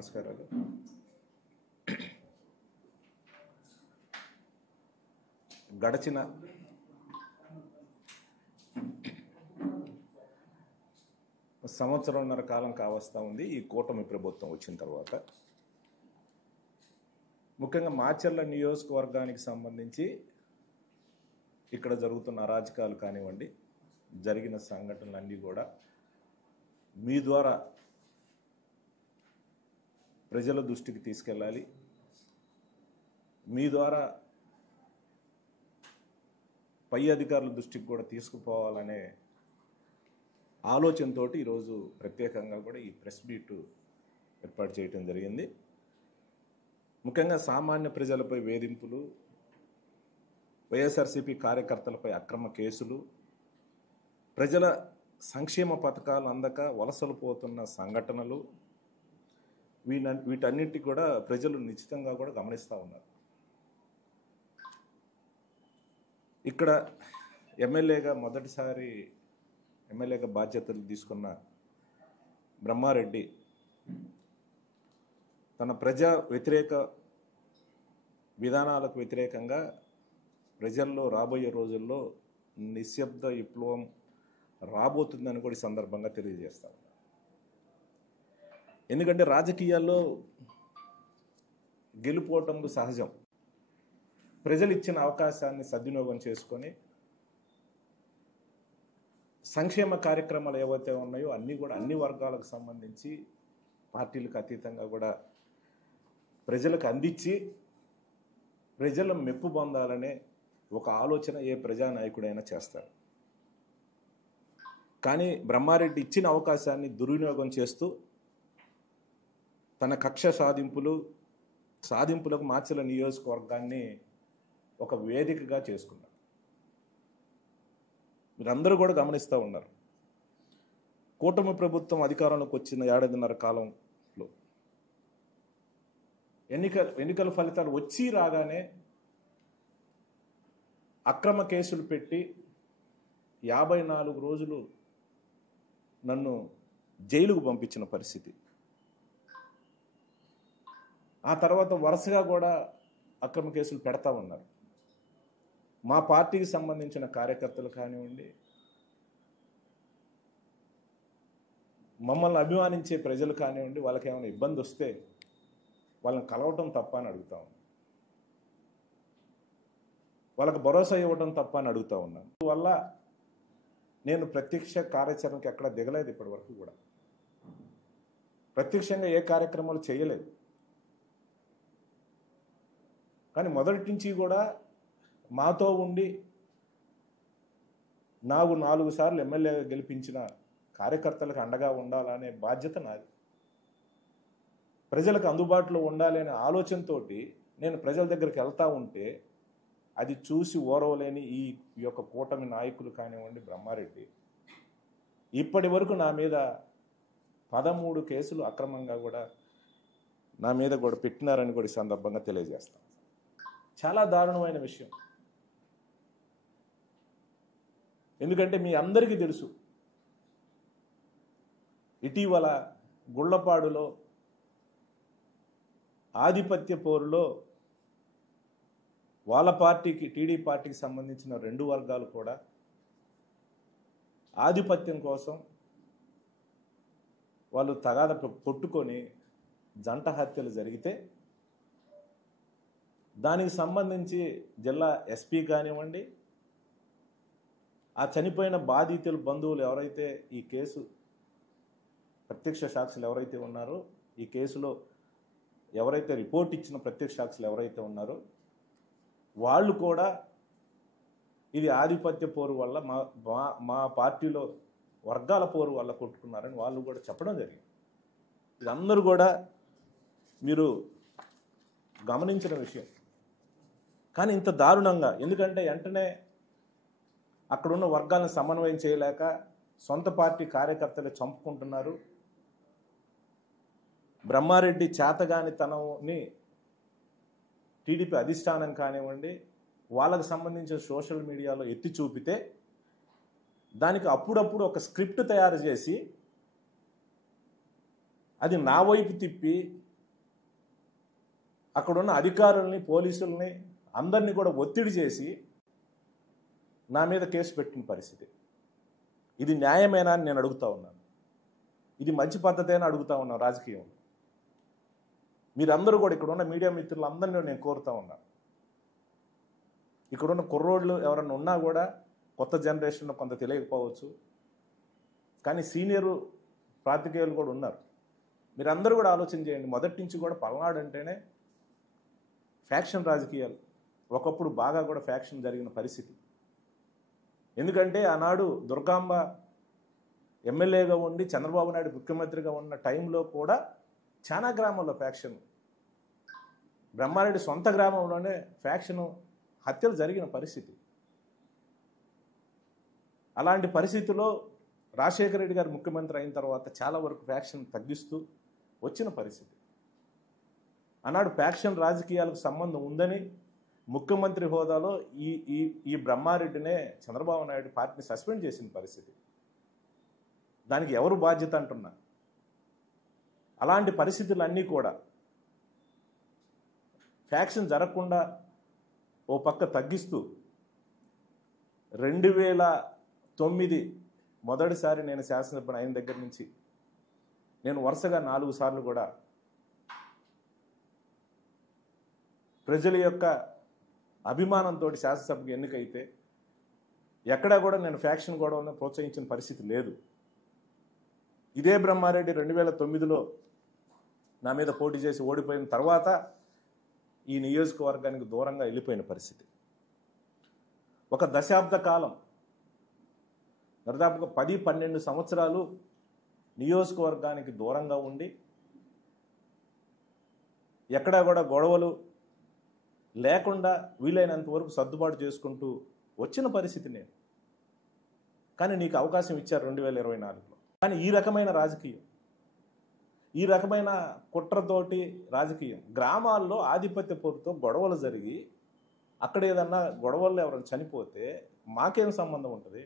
నమస్కారాలు. గడచిన సంవత్సరంన్నర కాలం కావస్తా ఉంది ఈ కూటమి ప్రభుత్వం వచ్చిన తర్వాత. ముఖ్యంగా మాచర్ల నియోజకవర్గానికి సంబంధించి ఇక్కడ జరుగుతున్న అరాజకాలు కానివ్వండి, జరిగిన సంఘటనలన్నీ కూడా మీ ద్వారా ప్రజల దృష్టికి తీసుకెళ్ళాలి, మీ ద్వారా పై అధికారుల దృష్టికి కూడా తీసుకుపోవాలనే ఆలోచనతో ఈరోజు ప్రత్యేకంగా కూడా ఈ ప్రెస్ మీట్ ఏర్పాటు చేయడం జరిగింది. ముఖ్యంగా సామాన్య ప్రజలపై వేధింపులు, వైఎస్ఆర్సీపీ కార్యకర్తలపై అక్రమ కేసులు, ప్రజల సంక్షేమ పథకాలు అందక వలసలు పోతున్న సంఘటనలు, వీటన్నిటి కూడా ప్రజలు నిశ్చితంగా కూడా గమనిస్తూ ఉన్నారు. ఇక్కడ ఎమ్మెల్యేగా మొదటిసారి ఎమ్మెల్యేగా బాధ్యతలు తీసుకున్న బ్రహ్మారెడ్డి తన ప్రజా వ్యతిరేక విధానాలకు వ్యతిరేకంగా ప్రజల్లో రాబోయే రోజుల్లో నిశ్శబ్ద విప్లవం రాబోతుందని కూడా ఈ సందర్భంగా తెలియజేస్తాను. ఎందుకంటే రాజకీయాల్లో గెలుపోవటంలో సహజం. ప్రజలు ఇచ్చిన అవకాశాన్ని సద్వినియోగం చేసుకొని సంక్షేమ కార్యక్రమాలు ఏవైతే ఉన్నాయో అన్నీ కూడా అన్ని వర్గాలకు సంబంధించి పార్టీలకు అతీతంగా కూడా ప్రజలకు అందించి ప్రజల మెప్పు పొందాలనే ఒక ఆలోచన ఏ ప్రజానాయకుడైనా చేస్తారు. కానీ బ్రహ్మారెడ్డి ఇచ్చిన అవకాశాన్ని దుర్వినియోగం చేస్తూ తన కక్ష సాధింపులకు మాచర్ల నియోజకవర్గాన్ని ఒక వేదికగా చేసుకున్నారు. మీరందరూ కూడా గమనిస్తూ ఉన్నారు. కూటమి ప్రభుత్వం అధికారంలోకి వచ్చిన ఏడాదిన్నర కాలంలో ఎన్నికల ఫలితాలు వచ్చి రాగానే అక్రమ కేసులు పెట్టి 54 రోజులు నన్ను జైలుకు పంపించిన పరిస్థితి. ఆ తర్వాత వరుసగా కూడా అక్రమ కేసులు పెడతా ఉన్నారు. మా పార్టీకి సంబంధించిన కార్యకర్తలు కానివ్వండి, మమ్మల్ని అభిమానించే ప్రజలు కానివ్వండి, వాళ్ళకి ఏమైనా ఇబ్బంది వస్తే వాళ్ళని కలవటం తప్ప అని అడుగుతా ఉన్నాను. వాళ్ళకి భరోసా ఇవ్వడం తప్ప అని అడుగుతా ఉన్నాను. అందువల్ల నేను ప్రత్యక్ష కార్యాచరణకి ఎక్కడ దిగలేదు. ఇప్పటి వరకు కూడా ప్రత్యక్షంగా ఏ కార్యక్రమాలు చేయలేదు. కానీ మొదటి నుంచి కూడా మాతో ఉండి నాకు 4 సార్లు ఎమ్మెల్యేగా గెలిపించిన కార్యకర్తలకు అండగా ఉండాలనే బాధ్యత నాది. ప్రజలకు అందుబాటులో ఉండాలి అనే ఆలోచనతో నేను ప్రజల దగ్గరికి వెళ్తూ ఉంటే అది చూసి ఓరవలేని ఈ యొక్క కూటమి నాయకులు కానివ్వండి, బ్రహ్మారెడ్డి ఇప్పటి వరకు నా మీద 13 కేసులు అక్రమంగా కూడా నా మీద కూడా పెట్టినారని కూడా ఈ సందర్భంగా తెలియజేస్తాను. చాలా దారుణమైన విషయం. ఎందుకంటే మీ అందరికీ తెలుసు, ఇటీవల గుళ్లపాడులో ఆధిపత్య పోరులో వాళ్ళ పార్టీకి, టీడీపీ పార్టీకి సంబంధించిన 2 వర్గాలు కూడా ఆధిపత్యం కోసం వాళ్ళు తగాద పొట్టుకొని జంట హత్యలు జరిగితే దానికి సంబంధించి జిల్లా ఎస్పీ కానివ్వండి, ఆ చనిపోయిన బాధితుల బంధువులు ఎవరైతే ఈ కేసు ప్రత్యక్ష సాక్షులు ఎవరైతే ఉన్నారో, ఈ కేసులో ఎవరైతే రిపోర్ట్ ఇచ్చిన ప్రత్యక్ష సాక్షులు ఎవరైతే ఉన్నారో వాళ్ళు కూడా ఇది ఆధిపత్య పోరు వల్ల మా పార్టీలో వర్గాల పోరు వల్ల కొట్టుకున్నారని వాళ్ళు కూడా చెప్పడం జరిగింది. ఇదందరూ కూడా మీరు గమనించిన విషయం. కానీ ఇంత దారుణంగా, ఎందుకంటే వెంటనే అక్కడున్న వర్గాలను సమన్వయం చేయలేక సొంత పార్టీ కార్యకర్తలు చంపుకుంటున్నారు. బ్రహ్మారెడ్డి చేతగానితనాన్ని టీడీపీ అధిష్టానం కానివ్వండి, వాళ్ళకు సంబంధించిన సోషల్ మీడియాలో ఎత్తి చూపితే దానికి అప్పుడప్పుడు ఒక స్క్రిప్ట్ తయారు చేసి అది నా వైపు తిప్పి అక్కడున్న అధికారుల్ని, పోలీసుల్ని అందరినీ కూడా ఒత్తిడి చేసి నా మీద కేసు పెట్టిన పరిస్థితి. ఇది న్యాయమేనా అని నేను అడుగుతా ఉన్నాను. ఇది మంచి పద్ధతేనా అడుగుతా ఉన్నాను. రాజకీయంలో మీరందరూ కూడా, ఇక్కడున్న మీడియా మిత్రులందరినీ నేను కోరుతా ఉన్నాను. ఇక్కడున్న కుర్రోళ్ళు ఎవరన్నా ఉన్నా కూడా కొత్త జనరేషన్లో కొంత తెలియకపోవచ్చు, కానీ సీనియరు పాత్రికేయులు కూడా ఉన్నారు. మీరందరూ కూడా ఆలోచన చేయండి. మొదటి నుంచి కూడా పల్నాడు అంటేనే ఫ్యాక్షన్ రాజకీయాలు. ఒకప్పుడు బాగా కూడా ఫ్యాక్షన్ జరిగిన పరిస్థితి. ఎందుకంటే ఆనాడు దుర్గాంబ ఎమ్మెల్యేగా ఉండి చంద్రబాబు నాయుడు ముఖ్యమంత్రిగా ఉన్న టైంలో కూడా చాలా గ్రామాల్లో ఫ్యాక్షన్, బ్రహ్మారెడ్డి సొంత గ్రామంలోనే ఫ్యాక్షన్ హత్యలు జరిగిన పరిస్థితి. అలాంటి పరిస్థితిలో రాజశేఖర రెడ్డి గారు ముఖ్యమంత్రి అయిన తర్వాత చాలా వరకు ఫ్యాక్షన్ తగ్గిస్తూ వచ్చిన పరిస్థితి. ఆనాడు ఫ్యాక్షన్ రాజకీయాలకు సంబంధం ఉందని ముఖ్యమంత్రి హోదాలో ఈ బ్రహ్మారెడ్డినే చంద్రబాబు నాయుడు పార్టీని సస్పెండ్ చేసిన పరిస్థితి. దానికి ఎవరు బాధ్యత అంటున్నా? అలాంటి పరిస్థితులన్నీ కూడా ఫ్యాక్షన్ జరగకుండా ఓ పక్క తగ్గిస్తూ 2009 మొదటిసారి నేను శాసనసభ్యుని అయిన దగ్గర నుంచి నేను వరుసగా 4 సార్లు కూడా ప్రజల యొక్క అభిమానంతో శాసనసభకు ఎన్నికైతే ఎక్కడా కూడా నేను ఫ్యాక్షన్ గొడవలను ప్రోత్సహించిన పరిస్థితి లేదు. ఇదే బ్రహ్మారెడ్డి 2009లో నా మీద పోటీ చేసి ఓడిపోయిన తర్వాత ఈ నియోజకవర్గానికి దూరంగా వెళ్ళిపోయిన పరిస్థితి. ఒక దశాబ్ద కాలం, దాదాపుగా 10-12 సంవత్సరాలు నియోజకవర్గానికి దూరంగా ఉండి ఎక్కడా కూడా గొడవలు లేకుండా వీలైనంత వరకు సర్దుబాటు చేసుకుంటూ వచ్చిన పరిస్థితి నేను. కానీ నీకు అవకాశం ఇచ్చారు 2024లో. కానీ ఈ రకమైన రాజకీయం, ఈ రకమైన కుట్రతోటి రాజకీయం, గ్రామాల్లో ఆధిపత్య పోరుతో గొడవలు జరిగి అక్కడ ఏదన్నా గొడవల్లో ఎవరైనా చనిపోతే మాకేం సంబంధం ఉంటుంది?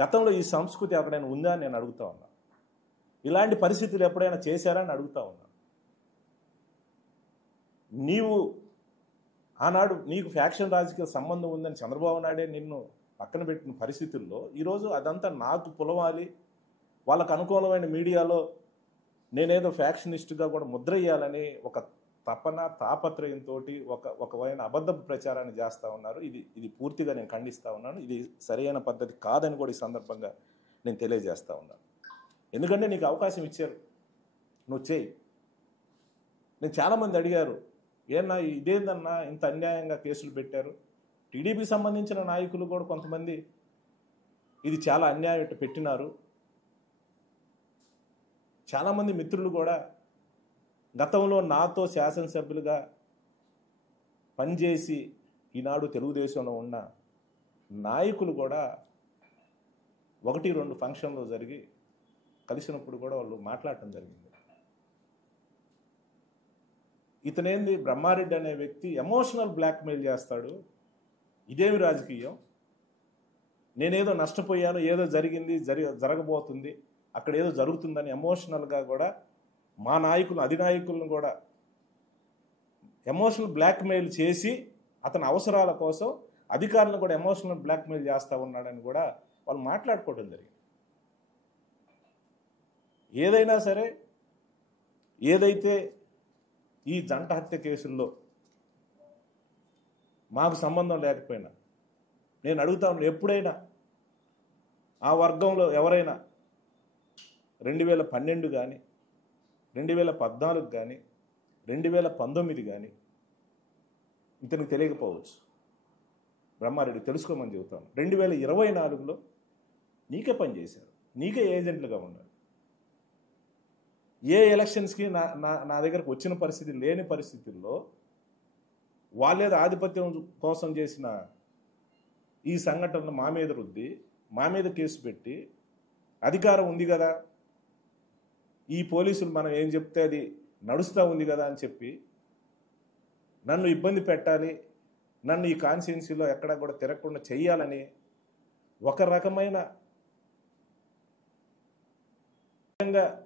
గతంలో ఈ సంస్కృతి ఎక్కడైనా ఉందా అని నేను అడుగుతా ఉన్నా. ఇలాంటి పరిస్థితులు ఎప్పుడైనా చేశారా అని అడుగుతా ఉన్నా. నీవు ఆనాడు నీకు ఫ్యాక్షన్ రాజకీయ సంబంధం ఉందని చంద్రబాబు నాయుడే నిన్ను పక్కన పెట్టిన పరిస్థితుల్లో ఈరోజు అదంతా నాకు పులవాలి, వాళ్ళకు అనుకూలమైన మీడియాలో నేనేదో ఫ్యాక్షనిస్టుగా కూడా ముద్ర వేయాలని ఒక తపన తాపత్రయంతో ఒకవైన అబద్ధ ప్రచారాన్ని చేస్తూ ఉన్నారు. ఇది పూర్తిగా నేను ఖండిస్తూ ఉన్నాను. ఇది సరైన పద్ధతి కాదని కూడా ఈ సందర్భంగా నేను తెలియజేస్తూ ఉన్నాను. ఎందుకంటే నీకు అవకాశం ఇచ్చారు, నువ్వు చేయి. నేను చాలామంది అడిగారు, ఏమన్నా ఇదేందన్నా ఇంత అన్యాయంగా కేసులు పెట్టారు? టీడీపీ సంబంధించిన నాయకులు కూడా కొంతమంది ఇది చాలా అన్యాయం పెట్టినారు. చాలామంది మిత్రులు కూడా గతంలో నాతో శాసనసభ్యులుగా పనిచేసి ఈనాడు తెలుగుదేశంలో ఉన్న నాయకులు కూడా 1-2 ఫంక్షన్లో జరిగి కలిసినప్పుడు కూడా వాళ్ళు మాట్లాడటం జరిగింది. ఇతనేంది బ్రహ్మారెడ్డి అనే వ్యక్తి ఎమోషనల్ బ్లాక్మెయిల్ చేస్తాడు, ఇదేమి రాజకీయం? నేనేదో నష్టపోయాను, ఏదో జరిగింది, జరగబోతుంది, అక్కడ ఏదో జరుగుతుందని ఎమోషనల్గా కూడా మా నాయకులు, అధినాయకులను కూడా ఎమోషనల్ బ్లాక్మెయిల్ చేసి అతని అవసరాల కోసం అధికారులను కూడా ఎమోషనల్ బ్లాక్మెయిల్ చేస్తూ ఉన్నాడని కూడా వాళ్ళు మాట్లాడుకోవడం జరిగింది. ఏదైనా సరే, ఏదైతే ఈ జంట హత్య కేసుల్లో మాకు సంబంధం లేకపోయినా నేను అడుగుతా ఉన్నాను, ఎప్పుడైనా ఆ వర్గంలో ఎవరైనా 2012 కానీ 2014 కానీ 2019 కానీ ఇతనికి తెలియకపోవచ్చు, బ్రహ్మారెడ్డి తెలుసుకోమని చెబుతాను. 2024లో నీకే పనిచేశారు, నీకే ఏజెంట్లుగా ఉన్నారు. ఏ ఎలక్షన్స్కి నా దగ్గరకు వచ్చిన పరిస్థితి లేని పరిస్థితుల్లో వాళ్ళేదో ఆధిపత్యం కోసం చేసిన ఈ సంఘటనలు మా మీద రుద్ది, మా మీద కేసు పెట్టి, అధికారం ఉంది కదా, ఈ పోలీసులు మనం ఏం చెప్తే అది నడుస్తూ ఉంది కదా అని చెప్పి నన్ను ఇబ్బంది పెట్టాలి, నన్ను ఈ కాన్స్టిట్యున్సీలో ఎక్కడా కూడా తిరగకుండా చెయ్యాలని ఒక రకమైన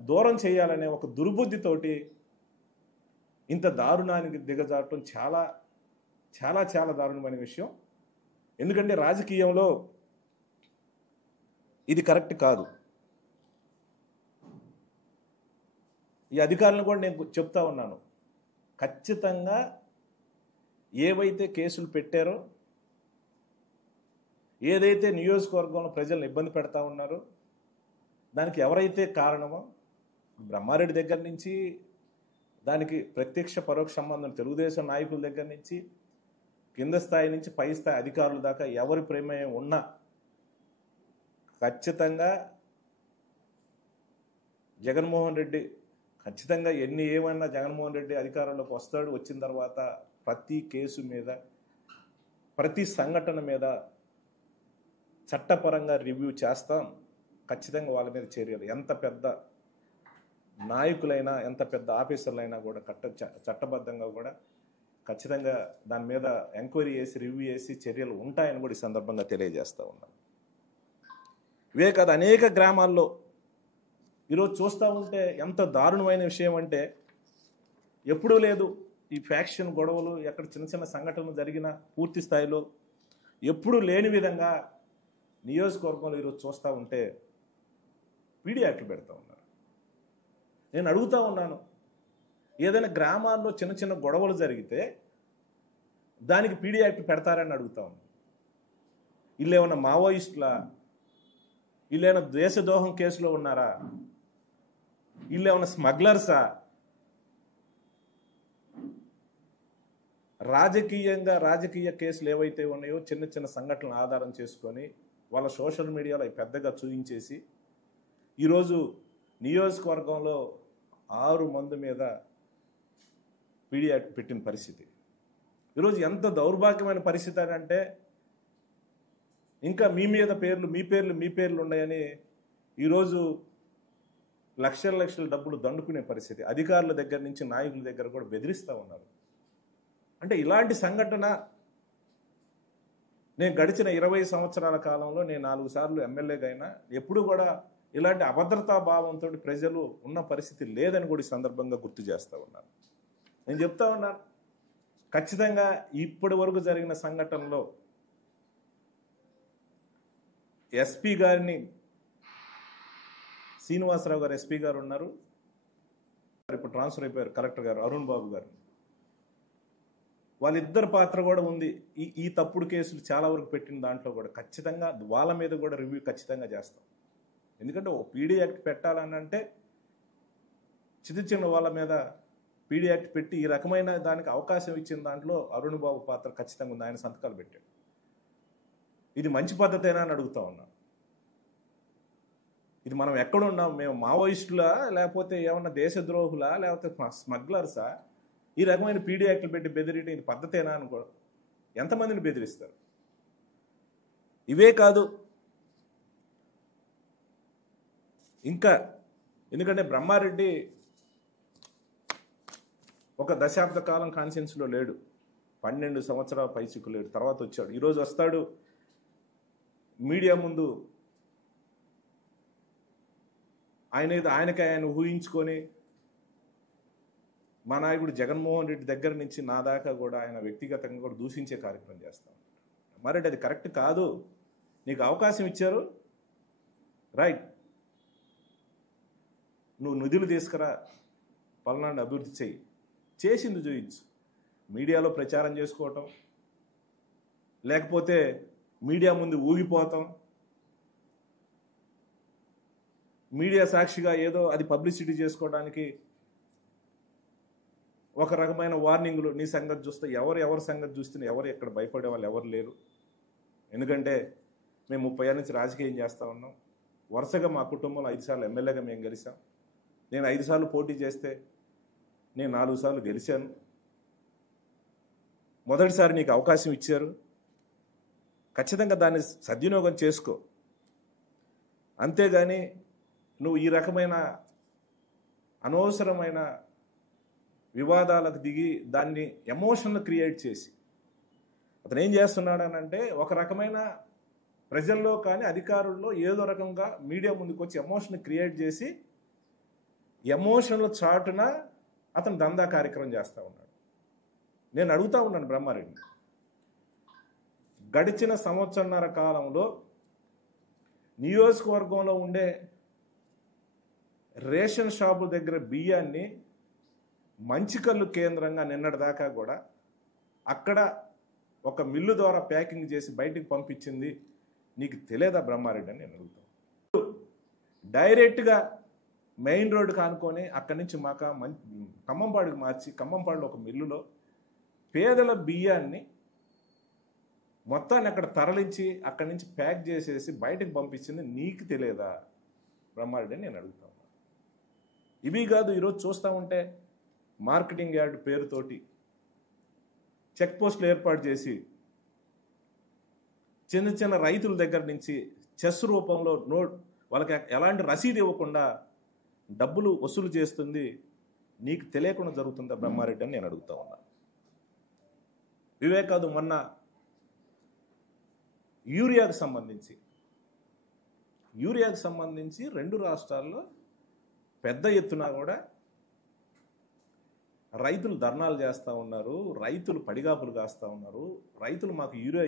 దూరం చేయాలనే ఒక దుర్బుద్ధితోటి ఇంత దారుణానికి దిగజారటం చాలా చాలా చాలా దారుణమైన విషయం. ఎందుకంటే రాజకీయంలో ఇది కరెక్ట్ కాదు. ఈ అధికారులను కూడా నేను చెప్తా ఉన్నాను, ఖచ్చితంగా ఏవైతే కేసులు పెట్టారో, ఏదైతే నియోజకవర్గంలో ప్రజలను ఇబ్బంది పెడతా ఉన్నారో, దానికి ఎవరైతే కారణమో, బ్రహ్మారెడ్డి దగ్గర నుంచి దానికి ప్రత్యక్ష పరోక్ష సంబంధం తెలుగుదేశం నాయకుల దగ్గర నుంచి కింద స్థాయి నుంచి పై స్థాయి అధికారుల దాకా ఎవరి ప్రమేయం ఉన్నా ఖచ్చితంగా జగన్మోహన్ రెడ్డి ఖచ్చితంగా ఏమన్నా జగన్మోహన్ రెడ్డి అధికారంలోకి వస్తాడు. వచ్చిన తర్వాత ప్రతి కేసు మీద, ప్రతి సంఘటన మీద చట్టపరంగా రివ్యూ చేస్తాం. ఖచ్చితంగా వాళ్ళ మీద చర్యలు, ఎంత పెద్ద నాయకులైనా ఎంత పెద్ద ఆఫీసర్లైనా కూడా చట్టబద్ధంగా కూడా ఖచ్చితంగా దాని మీద ఎంక్వైరీ చేసి రివ్యూ చేసి చర్యలు ఉంటాయని కూడా ఈ సందర్భంగా తెలియజేస్తూ ఉన్నాను. ఇవే కాదు, అనేక గ్రామాల్లో ఈరోజు చూస్తూ ఉంటే ఎంత దారుణమైన విషయం అంటే, ఎప్పుడూ లేదు ఈ ఫ్యాక్షన్ గొడవలు, ఎక్కడ చిన్న చిన్న సంఘటనలు జరిగిన పూర్తి స్థాయిలో ఎప్పుడూ లేని విధంగా నియోజకవర్గంలో ఈరోజు చూస్తూ ఉంటే పీడీ యాక్ట్లు పెడతా ఉన్నారు. నేను అడుగుతా ఉన్నాను, ఏదైనా గ్రామాల్లో చిన్న చిన్న గొడవలు జరిగితే దానికి పీడీ యాక్ట్ పెడతారని అడుగుతా ఉన్నాను. వీళ్ళేమన్నా మావోయిస్టులా? వీళ్ళేమైనా దేశద్రోహం కేసులో ఉన్నారా? వీళ్ళేమన్నా స్మగ్లర్సా? రాజకీయ కేసులు ఏవైతే ఉన్నాయో చిన్న చిన్న సంఘటనలు ఆధారం చేసుకొని వాళ్ళ సోషల్ మీడియాలో పెద్దగా చూపించేసి ఈరోజు నియోజకవర్గంలో 6 మంది మీద పీడీ యాక్ట్ పెట్టిన పరిస్థితి. ఈరోజు ఎంత దౌర్భాగ్యమైన పరిస్థితి అంటే, ఇంకా మీ పేర్లు ఉన్నాయని ఈరోజు లక్షల డబ్బులు దండుకునే పరిస్థితి. అధికారుల దగ్గర నుంచి నాయకుల దగ్గర కూడా బెదిరిస్తూ ఉన్నారు. అంటే ఇలాంటి సంఘటన నేను గడిచిన 20 సంవత్సరాల కాలంలో నేను 4 సార్లు ఎమ్మెల్యేగా అయినా ఎప్పుడు కూడా ఇలాంటి అభద్రతా భావంతో ప్రజలు ఉన్న పరిస్థితి లేదని కూడా ఈ సందర్భంగా గుర్తు చేస్తూ ఉన్నాను. నేను చెప్తా ఉన్నాను, ఖచ్చితంగా ఇప్పటి వరకు జరిగిన సంఘటనలో ఎస్పీ గారిని, శ్రీనివాసరావు గారు ఎస్పీ గారు ఉన్నారు, ఇప్పుడు ట్రాన్స్ఫర్ అయిపోయారు కలెక్టర్ గారు అరుణ్ బాబు గారు, వాళ్ళిద్దరు పాత్ర కూడా ఉంది. ఈ తప్పుడు కేసులు చాలా వరకు పెట్టిన దాంట్లో కూడా ఖచ్చితంగా వాళ్ళ మీద కూడా రివ్యూ ఖచ్చితంగా చేస్తాం. ఎందుకంటే ఓ పీడీ యాక్ట్ పెట్టాలని అంటే చిన్న వాళ్ళ మీద పీడీ యాక్ట్ పెట్టి ఈ రకమైన దానికి అవకాశం ఇచ్చిన దాంట్లో అరుణ్ బాబు పాత్ర ఖచ్చితంగా ఉంది. ఆయన సంతకాలు పెట్టాడు. ఇది మంచి పద్ధతేనా అని అడుగుతా ఉన్నా. ఇది మనం ఎక్కడున్నాం? మేము మావోయిస్టులా, లేకపోతే ఏమన్నా దేశద్రోహులా, లేకపోతే స్మగ్లర్సా? ఈ రకమైన పీడీ యాక్ట్లు పెట్టి బెదిరియడం ఇది పద్ధతేనా అనుకో. ఎంతమందిని బెదిరిస్తారు? ఇవే కాదు, ఇంకా ఎందుకంటే బ్రహ్మారెడ్డి ఒక దశాబ్ద కాలం కాన్స్టిట్యున్సీలో లేడు, 12 సంవత్సరాల పైచిక్కు లేడు, తర్వాత వచ్చాడు. ఈరోజు వస్తాడు మీడియా ముందు, ఆయన ఊహించుకొని మా నాయకుడు జగన్మోహన్ రెడ్డి దగ్గర నుంచి నా దాకా కూడా ఆయన వ్యక్తిగతంగా కూడా దూషించే కార్యక్రమం చేస్తాం. బ్రహ్మారెడ్డి అది కరెక్ట్ కాదు. నీకు అవకాశం ఇచ్చారు, రైట్, నువ్వు నిధులు తీసుకురా, పల్నాడుని అభివృద్ధి చెయ్యి, చేసింది చూయించు. మీడియాలో ప్రచారం చేసుకోవటం, లేకపోతే మీడియా ముందు ఊగిపోతాం, మీడియా సాక్షిగా ఏదో అది పబ్లిసిటీ చేసుకోవడానికి ఒక రకమైన వార్నింగ్లు, నీ సంగతి చూస్తే ఎవరి సంగతి చూస్తే ఎవరు ఎక్కడ భయపడే వాళ్ళు ఎవరు లేరు. ఎందుకంటే మేము 30 ఏళ్ళ నుంచి రాజకీయం చేస్తూ ఉన్నాం. వరుసగా మా కుటుంబంలో 5 సార్లు ఎమ్మెల్యేగా మేము గెలిచాం. నేను 5 సార్లు పోటీ చేస్తే నేను 4 సార్లు గెలిచాను. మొదటిసారి నీకు అవకాశం ఇచ్చారు, ఖచ్చితంగా దాన్ని సద్వినియోగం చేసుకో. అంతేగాని నువ్వు ఈ రకమైన అనవసరమైన వివాదాలకు దిగి దాన్ని ఎమోషన్లు క్రియేట్ చేసి అతను ఏం చేస్తున్నాడనంటే ఒక రకమైన ప్రజల్లో కానీ అధికారుల్లో ఏదో రకంగా మీడియా ముందుకు వచ్చి ఎమోషన్ క్రియేట్ చేసి ఎమోషన్ల చాటున అతను దందా కార్యక్రమం చేస్తూ ఉన్నాడు. నేను అడుగుతా ఉన్నాను బ్రహ్మారెడ్డి, గడిచిన సంవత్సరన్నర కాలంలో నియోజకవర్గంలో ఉండే రేషన్ షాపు దగ్గర బియ్యాన్ని మంచికల్లు కేంద్రంగా నిన్నటిదాకా కూడా అక్కడ ఒక మిల్లు ద్వారా ప్యాకింగ్ చేసి బయటికి పంపించింది నీకు తెలియదా బ్రహ్మారెడ్డి అని నేను అడుగుతాను. డైరెక్ట్గా మెయిన్ రోడ్డు కానుకొని అక్కడి నుంచి ఖమ్మంపాడుకి మార్చి ఖమ్మంపాడులో ఒక మిల్లులో పేదల బియ్యాన్ని మొత్తాన్ని అక్కడ తరలించి అక్కడి నుంచి ప్యాక్ చేసేసి బయటకు పంపించింది నీకు తెలియదా బ్రహ్మారెడ్డి అని నేను అడుగుతాను. ఇవి కాదు, ఈరోజు చూస్తూ ఉంటే మార్కెటింగ్ యార్డ్ పేరుతోటి చెక్ పోస్టులు ఏర్పాటు చేసి చిన్న చిన్న రైతుల దగ్గర నుంచి చెస్ రూపంలో వాళ్ళకి ఎలాంటి రసీదు ఇవ్వకుండా డబ్బులు వసూలు చేస్తుంది నీకు తెలియకుండా జరుగుతుందా బ్రహ్మారెడ్డి అని నేను అడుగుతా ఉన్నా. ఇవే కాదు, మొన్న యూరియాకు సంబంధించి 2 రాష్ట్రాల్లో పెద్ద ఎత్తున కూడా రైతులు ధర్నాలు చేస్తూ ఉన్నారు, రైతులు పడిగాపులు కాస్తూ ఉన్నారు, రైతులు మాకు యూరియా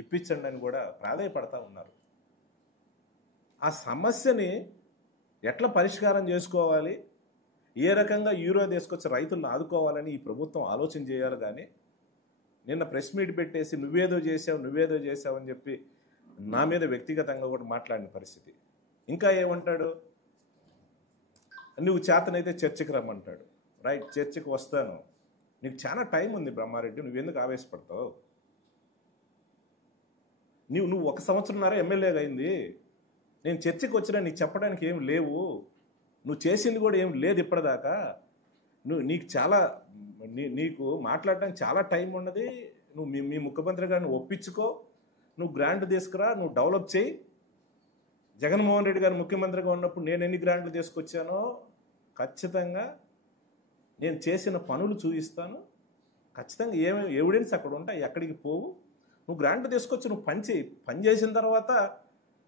ఇప్పించండి అని కూడా ప్రాధాయపడతా ఉన్నారు. ఆ సమస్యని ఎట్లా పరిష్కారం చేసుకోవాలి, ఏ రకంగా యూరియా తీసుకొచ్చి రైతులను ఆదుకోవాలని ఈ ప్రభుత్వం ఆలోచన చేయాలి. కానీ నిన్న ప్రెస్ మీట్ పెట్టేసి నువ్వేదో చేసావు అని చెప్పి నా మీద వ్యక్తిగతంగా కూడా మాట్లాడిన పరిస్థితి. ఇంకా ఏమంటాడు, నువ్వు చేతనైతే చర్చకి రమ్మంటాడు. రైట్, చర్చకి వస్తాను, నీకు చాలా టైం ఉంది బ్రహ్మారెడ్డి, నువ్వెందుకు ఆవేశపడతావు? నువ్వు 1 సంవత్సరంన్నర ఎమ్మెల్యేగా అయింది, నేను చర్చకి వచ్చినా నీకు చెప్పడానికి ఏం లేవు, నువ్వు చేసింది కూడా ఏం లేదు ఇప్పటిదాకా, నీకు మాట్లాడడానికి చాలా టైం ఉన్నది, నువ్వు మీ ముఖ్యమంత్రి గారిని ఒప్పించుకో, నువ్వు గ్రాంట్ తీసుకురా, నువ్వు డెవలప్ చేయి. జగన్మోహన్ రెడ్డి గారు ముఖ్యమంత్రిగా ఉన్నప్పుడు నేను ఎన్ని గ్రాంట్లు తీసుకొచ్చానో ఖచ్చితంగా నేను చేసిన పనులు చూపిస్తాను, ఖచ్చితంగా ఏమేమి ఎవిడెన్స్ అక్కడ ఉంటాయి, ఎక్కడికి పోవు, నువ్వు గ్రాంట్ తీసుకొచ్చి నువ్వు పని చేసిన తర్వాత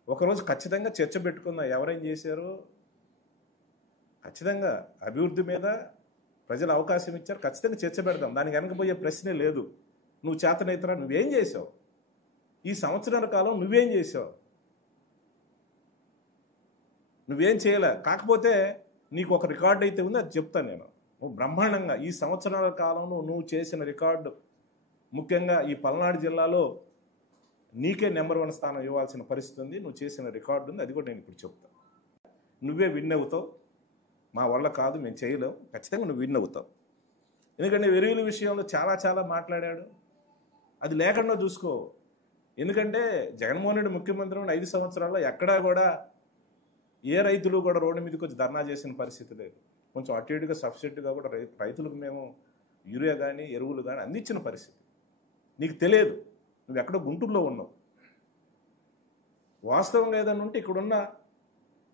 ఒకరోజు ఖచ్చితంగా చర్చ పెట్టుకుందాం, ఎవరేం చేశారు, ఖచ్చితంగా అభివృద్ధి మీద ప్రజలు అవకాశం ఇచ్చారు, ఖచ్చితంగా చర్చ పెడదాం, దానికి వెనకపోయే ప్రశ్నే లేదు. నువ్వు చేతనైతరా, నువ్వేం చేసావు ఈ సంవత్సరాల కాలం, నువ్వేం చేసావు? నువ్వేం చేయలే. కాకపోతే నీకు ఒక రికార్డు అయితే ఉంది, అది చెప్తాను నేను. నువ్వు బ్రహ్మాండంగా ఈ సంవత్సరాల కాలంలో నువ్వు చేసిన రికార్డు, ముఖ్యంగా ఈ పల్నాడు జిల్లాలో నీకే నెంబర్ 1 స్థానం ఇవ్వాల్సిన పరిస్థితి ఉంది, నువ్వు చేసిన రికార్డు ఉంది, అది కూడా నేను ఇప్పుడు చెప్తాను. నువ్వే విన్ అవుతావు, మా వల్ల కాదు, మేము చేయలేం, ఖచ్చితంగా నువ్వు విన్ అవుతావు. ఎందుకంటే ఎరువుల విషయంలో చాలా మాట్లాడాడు, అది లేకుండా చూసుకో. ఎందుకంటే జగన్మోహన్ రెడ్డి ముఖ్యమంత్రి 5 సంవత్సరాల్లో ఎక్కడా కూడా ఏ రైతులు కూడా రోడ్డు మీదకి వచ్చి ధర్నా చేసిన పరిస్థితి లేదు. కొంచెం అటు ఇటుగా సబ్సిడీగా కూడా రైతులకు మేము యూరియా కానీ ఎరువులు కానీ అందించిన పరిస్థితి. నీకు తెలియదు, నువ్వు ఎక్కడో గుంటూరులో ఉన్నావు. వాస్తవంగా ఏదన్నా ఉంటే ఇక్కడున్న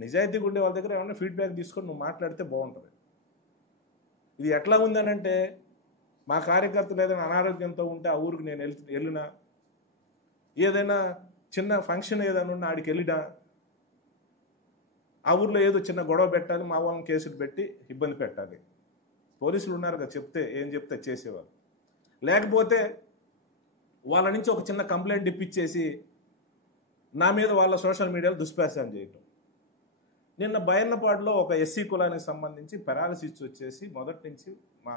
నిజాయితీగా ఉండే వాళ్ళ దగ్గర ఏమన్నా ఫీడ్బ్యాక్ తీసుకొని నువ్వు మాట్లాడితే బాగుంటుంది. ఇది ఎట్లా ఉందనంటే, మా కార్యకర్తలు ఏదైనా అనారోగ్యంతో ఉంటే ఆ ఊరికి నేను వెళ్ళినా, ఏదైనా చిన్న ఫంక్షన్ ఏదైనా ఉన్నా ఆడికి వెళ్ళినా, ఆ ఊర్లో ఏదో చిన్న గొడవ పెట్టాలి, మా వాళ్ళని కేసులు పెట్టి ఇబ్బంది పెట్టాలి. పోలీసులు ఉన్నారు కదా, ఏం చెప్తే చేసేవారు. లేకపోతే వాళ్ళ నుంచి ఒక చిన్న కంప్లైంట్ ఇప్పించేసి నా మీద వాళ్ళ సోషల్ మీడియాలో దుష్ప్రచారం చేయటం. నిన్న బయన్నపాడులో ఒక ఎస్సీ కులానికి సంబంధించి పెరాలసిస్ వచ్చేసి మొదటి నుంచి మా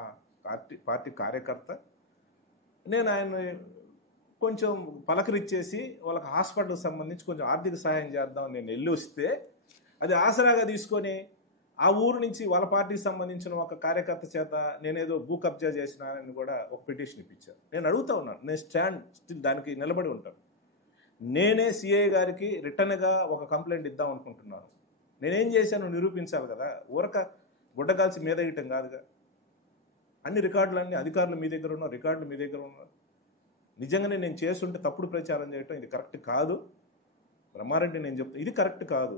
పార్టీ కార్యకర్త, నేను ఆయన కొంచెం పలకరిచ్చేసి వాళ్ళకి హాస్పిటల్కి సంబంధించి కొంచెం ఆర్థిక సహాయం చేద్దాం నేను వెళ్ళి వస్తే, అది ఆసరాగా తీసుకొని ఆ ఊరు నుంచి వాళ్ళ పార్టీకి సంబంధించిన ఒక కార్యకర్త చేత నేనేదో భూ కబ్జా చేసినానని కూడా ఒక పిటిషన్ ఇప్పించాను. నేను అడుగుతా ఉన్నాను, నేను స్టిల్ దానికి నిలబడి ఉంటాను. నేనే సిఐ గారికి రిటర్న్గా ఒక కంప్లైంట్ ఇద్దాం అనుకుంటున్నాను. నేనేం చేశాను నిరూపించాలి కదా, ఊరక గుడ్డగాల్చి మీద వేయటం కాదుగా. అన్ని రికార్డులన్నీ అధికారులు మీ దగ్గర ఉన్నారు, రికార్డులు మీ దగ్గర ఉన్నారు. నిజంగానే నేను చేస్తుంటే తప్పుడు ప్రచారం చేయటం ఇది కరెక్ట్ కాదు బ్రహ్మారెడ్డి. నేను చెప్తాను, ఇది కరెక్ట్ కాదు.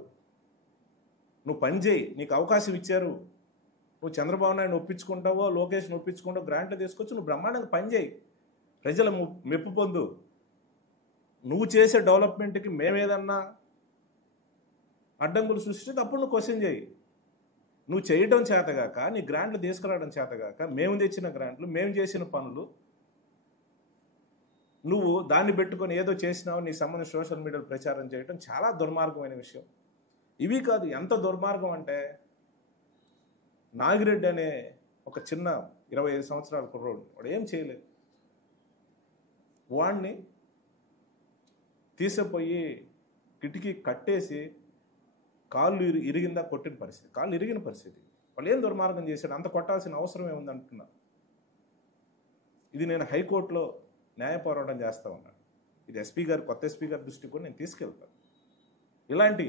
నువ్వు పని చేయి, నీకు అవకాశం ఇచ్చారు, నువ్వు చంద్రబాబు నాయుడు ఒప్పించుకుంటావో లోకేష్ని ఒప్పించుకుంటావో గ్రాంట్లు తీసుకొచ్చి నువ్వు బ్రహ్మాండంగా పని చేయి, ప్రజల మెప్పు పొందు. నువ్వు చేసే డెవలప్మెంట్కి మేమేదన్నా అడ్డంకులు సృష్టిస్తే అప్పుడు నువ్వు క్వశ్చన్ చేయి. నువ్వు చేయడం చేతగాక, నీ గ్రాంట్లు తీసుకురావడం చేతగాక, మేము తెచ్చిన గ్రాంట్లు, మేము చేసిన పనులు నువ్వు దాన్ని పెట్టుకొని ఏదో చేసినావు నీకు సంబంధించి సోషల్ మీడియాలో ప్రచారం చేయడం చాలా దుర్మార్గమైన విషయం. ఇవి కాదు, ఎంత దుర్మార్గం అంటే నాగిరెడ్డి అనే ఒక చిన్న 25 సంవత్సరాల కుర్రోడు, వాడు ఏం చేయలేదు, వాడిని తీసుకుపోయి కిటికీ కట్టేసి కాళ్ళు ఇరిగిందా కొట్టిన పరిస్థితి, కాళ్ళు ఇరిగిన పరిస్థితి. వాళ్ళు ఏం దుర్మార్గం చేశాడు, అంత కొట్టాల్సిన అవసరం ఏముంది అంటున్నా. ఇది నేను హైకోర్టులో న్యాయ పోరాటం చేస్తూ ఉన్నాను. ఇది ఎస్పీ గారు, కొత్త ఎస్పీ గారి దృష్టికి కూడా నేను తీసుకెళ్తాను. ఇలాంటి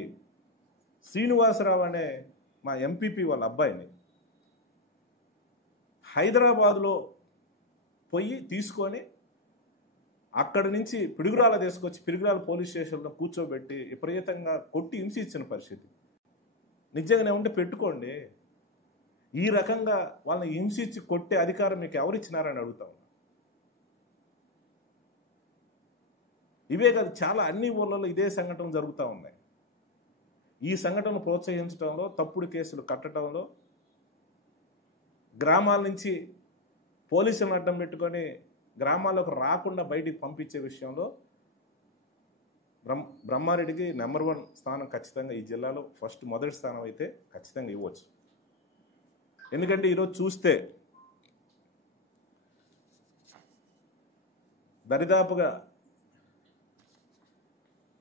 శ్రీనివాసరావు అనే మా ఎంపీపీ వాళ్ళ అబ్బాయిని హైదరాబాద్లో పోయి తీసుకొని అక్కడి నుంచి పిడుగురాల తీసుకొచ్చి పిడుగురాల పోలీస్ స్టేషన్లో కూర్చోబెట్టి విపరీతంగా కొట్టి హింసించిన పరిస్థితి. నిజంగానే ఉంటే పెట్టుకోండి. ఈ రకంగా వాళ్ళని హింసించి కొట్టే అధికారం మీకు ఎవరిచ్చినారని అడుగుతాం. ఇవే కాదు, చాలా అన్ని ఊళ్ళలో ఇదే సంఘటనలు జరుగుతూ ఉన్నాయి. ఈ సంఘటనలు ప్రోత్సహించడంలో, తప్పుడు కేసులు కట్టడంలో, గ్రామాల నుంచి పోలీసులను అడ్డం పెట్టుకొని గ్రామాలకు రాకుండా బయటికి పంపించే విషయంలో బ్రహ్మారెడ్డికి నెంబర్ 1 స్థానం ఖచ్చితంగా ఈ జిల్లాలో మొదటి స్థానం అయితే ఖచ్చితంగా ఇవ్వచ్చు. ఎందుకంటే ఈరోజు చూస్తే దరిదాపుగా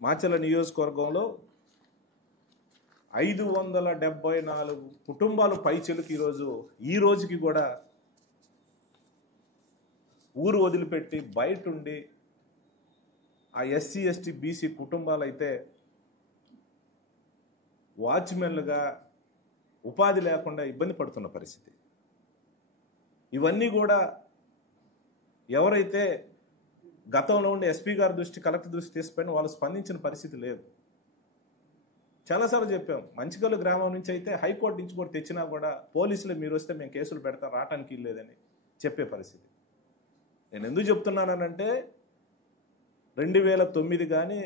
మాచర్ల నియోజకవర్గంలో 574 కుటుంబాలు పైచెలుకు ఈ రోజుకి కూడా ఊరు వదిలిపెట్టి బయట ఉండి ఆ ఎస్సీ ఎస్టీ బీసీ కుటుంబాలు అయితే వాచ్మెన్లుగా ఉపాధి లేకుండా ఇబ్బంది పడుతున్న పరిస్థితి. ఇవన్నీ కూడా ఎవరైతే గతంలో ఉండే ఎస్పీ గారి దృష్టి, కలెక్టర్ దృష్టి తీసుకుని వాళ్ళు స్పందించిన పరిస్థితి లేదు. చాలాసార్లు చెప్పాం, మంచికల్లు గ్రామం నుంచి అయితే హైకోర్టు నుంచి కూడా తెచ్చినా కూడా పోలీసులు మీరు వస్తే మేము కేసులు పెడతాం, రావటానికి లేదని చెప్పే పరిస్థితి. నేను ఎందుకు చెప్తున్నానంటే 2009 కానీ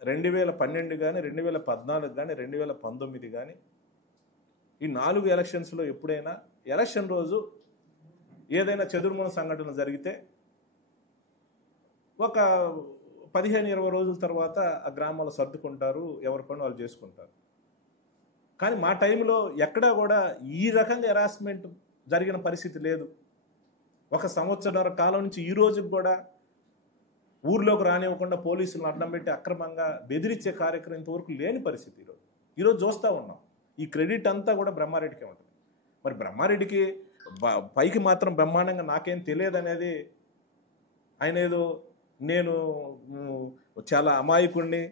2012 కానీ 2014 కానీ 2019 కానీ ఈ 4 ఎలక్షన్స్లో ఎప్పుడైనా ఎలక్షన్ రోజు ఏదైనా చెదురుమల సంఘటన జరిగితే ఒక 15-20 రోజుల తర్వాత ఆ గ్రామాలు సర్దుకుంటారు, ఎవరి పని వాళ్ళు చేసుకుంటారు. కానీ మా టైంలో ఎక్కడా కూడా ఈ రకంగా హెరాస్మెంట్ జరిగిన పరిస్థితి లేదు. 1 సంవత్సరాల కాలం నుంచి ఈ రోజుకి కూడా ఊర్లోకి రానివ్వకుండా పోలీసులను అడ్డం పెట్టి అక్రమంగా బెదిరించే కార్యక్రమం ఇంతవరకు లేని పరిస్థితి ఈరోజు చూస్తూ ఉన్నాం. ఈ క్రెడిట్ అంతా కూడా బ్రహ్మారెడ్డికే ఉంటుంది. మరి బ్రహ్మారెడ్డికి పైకి మాత్రం బ్రహ్మాండంగా నాకేం తెలియదు అనేది, ఆయన ఏదో నేను చాలా అమాయకుడిని,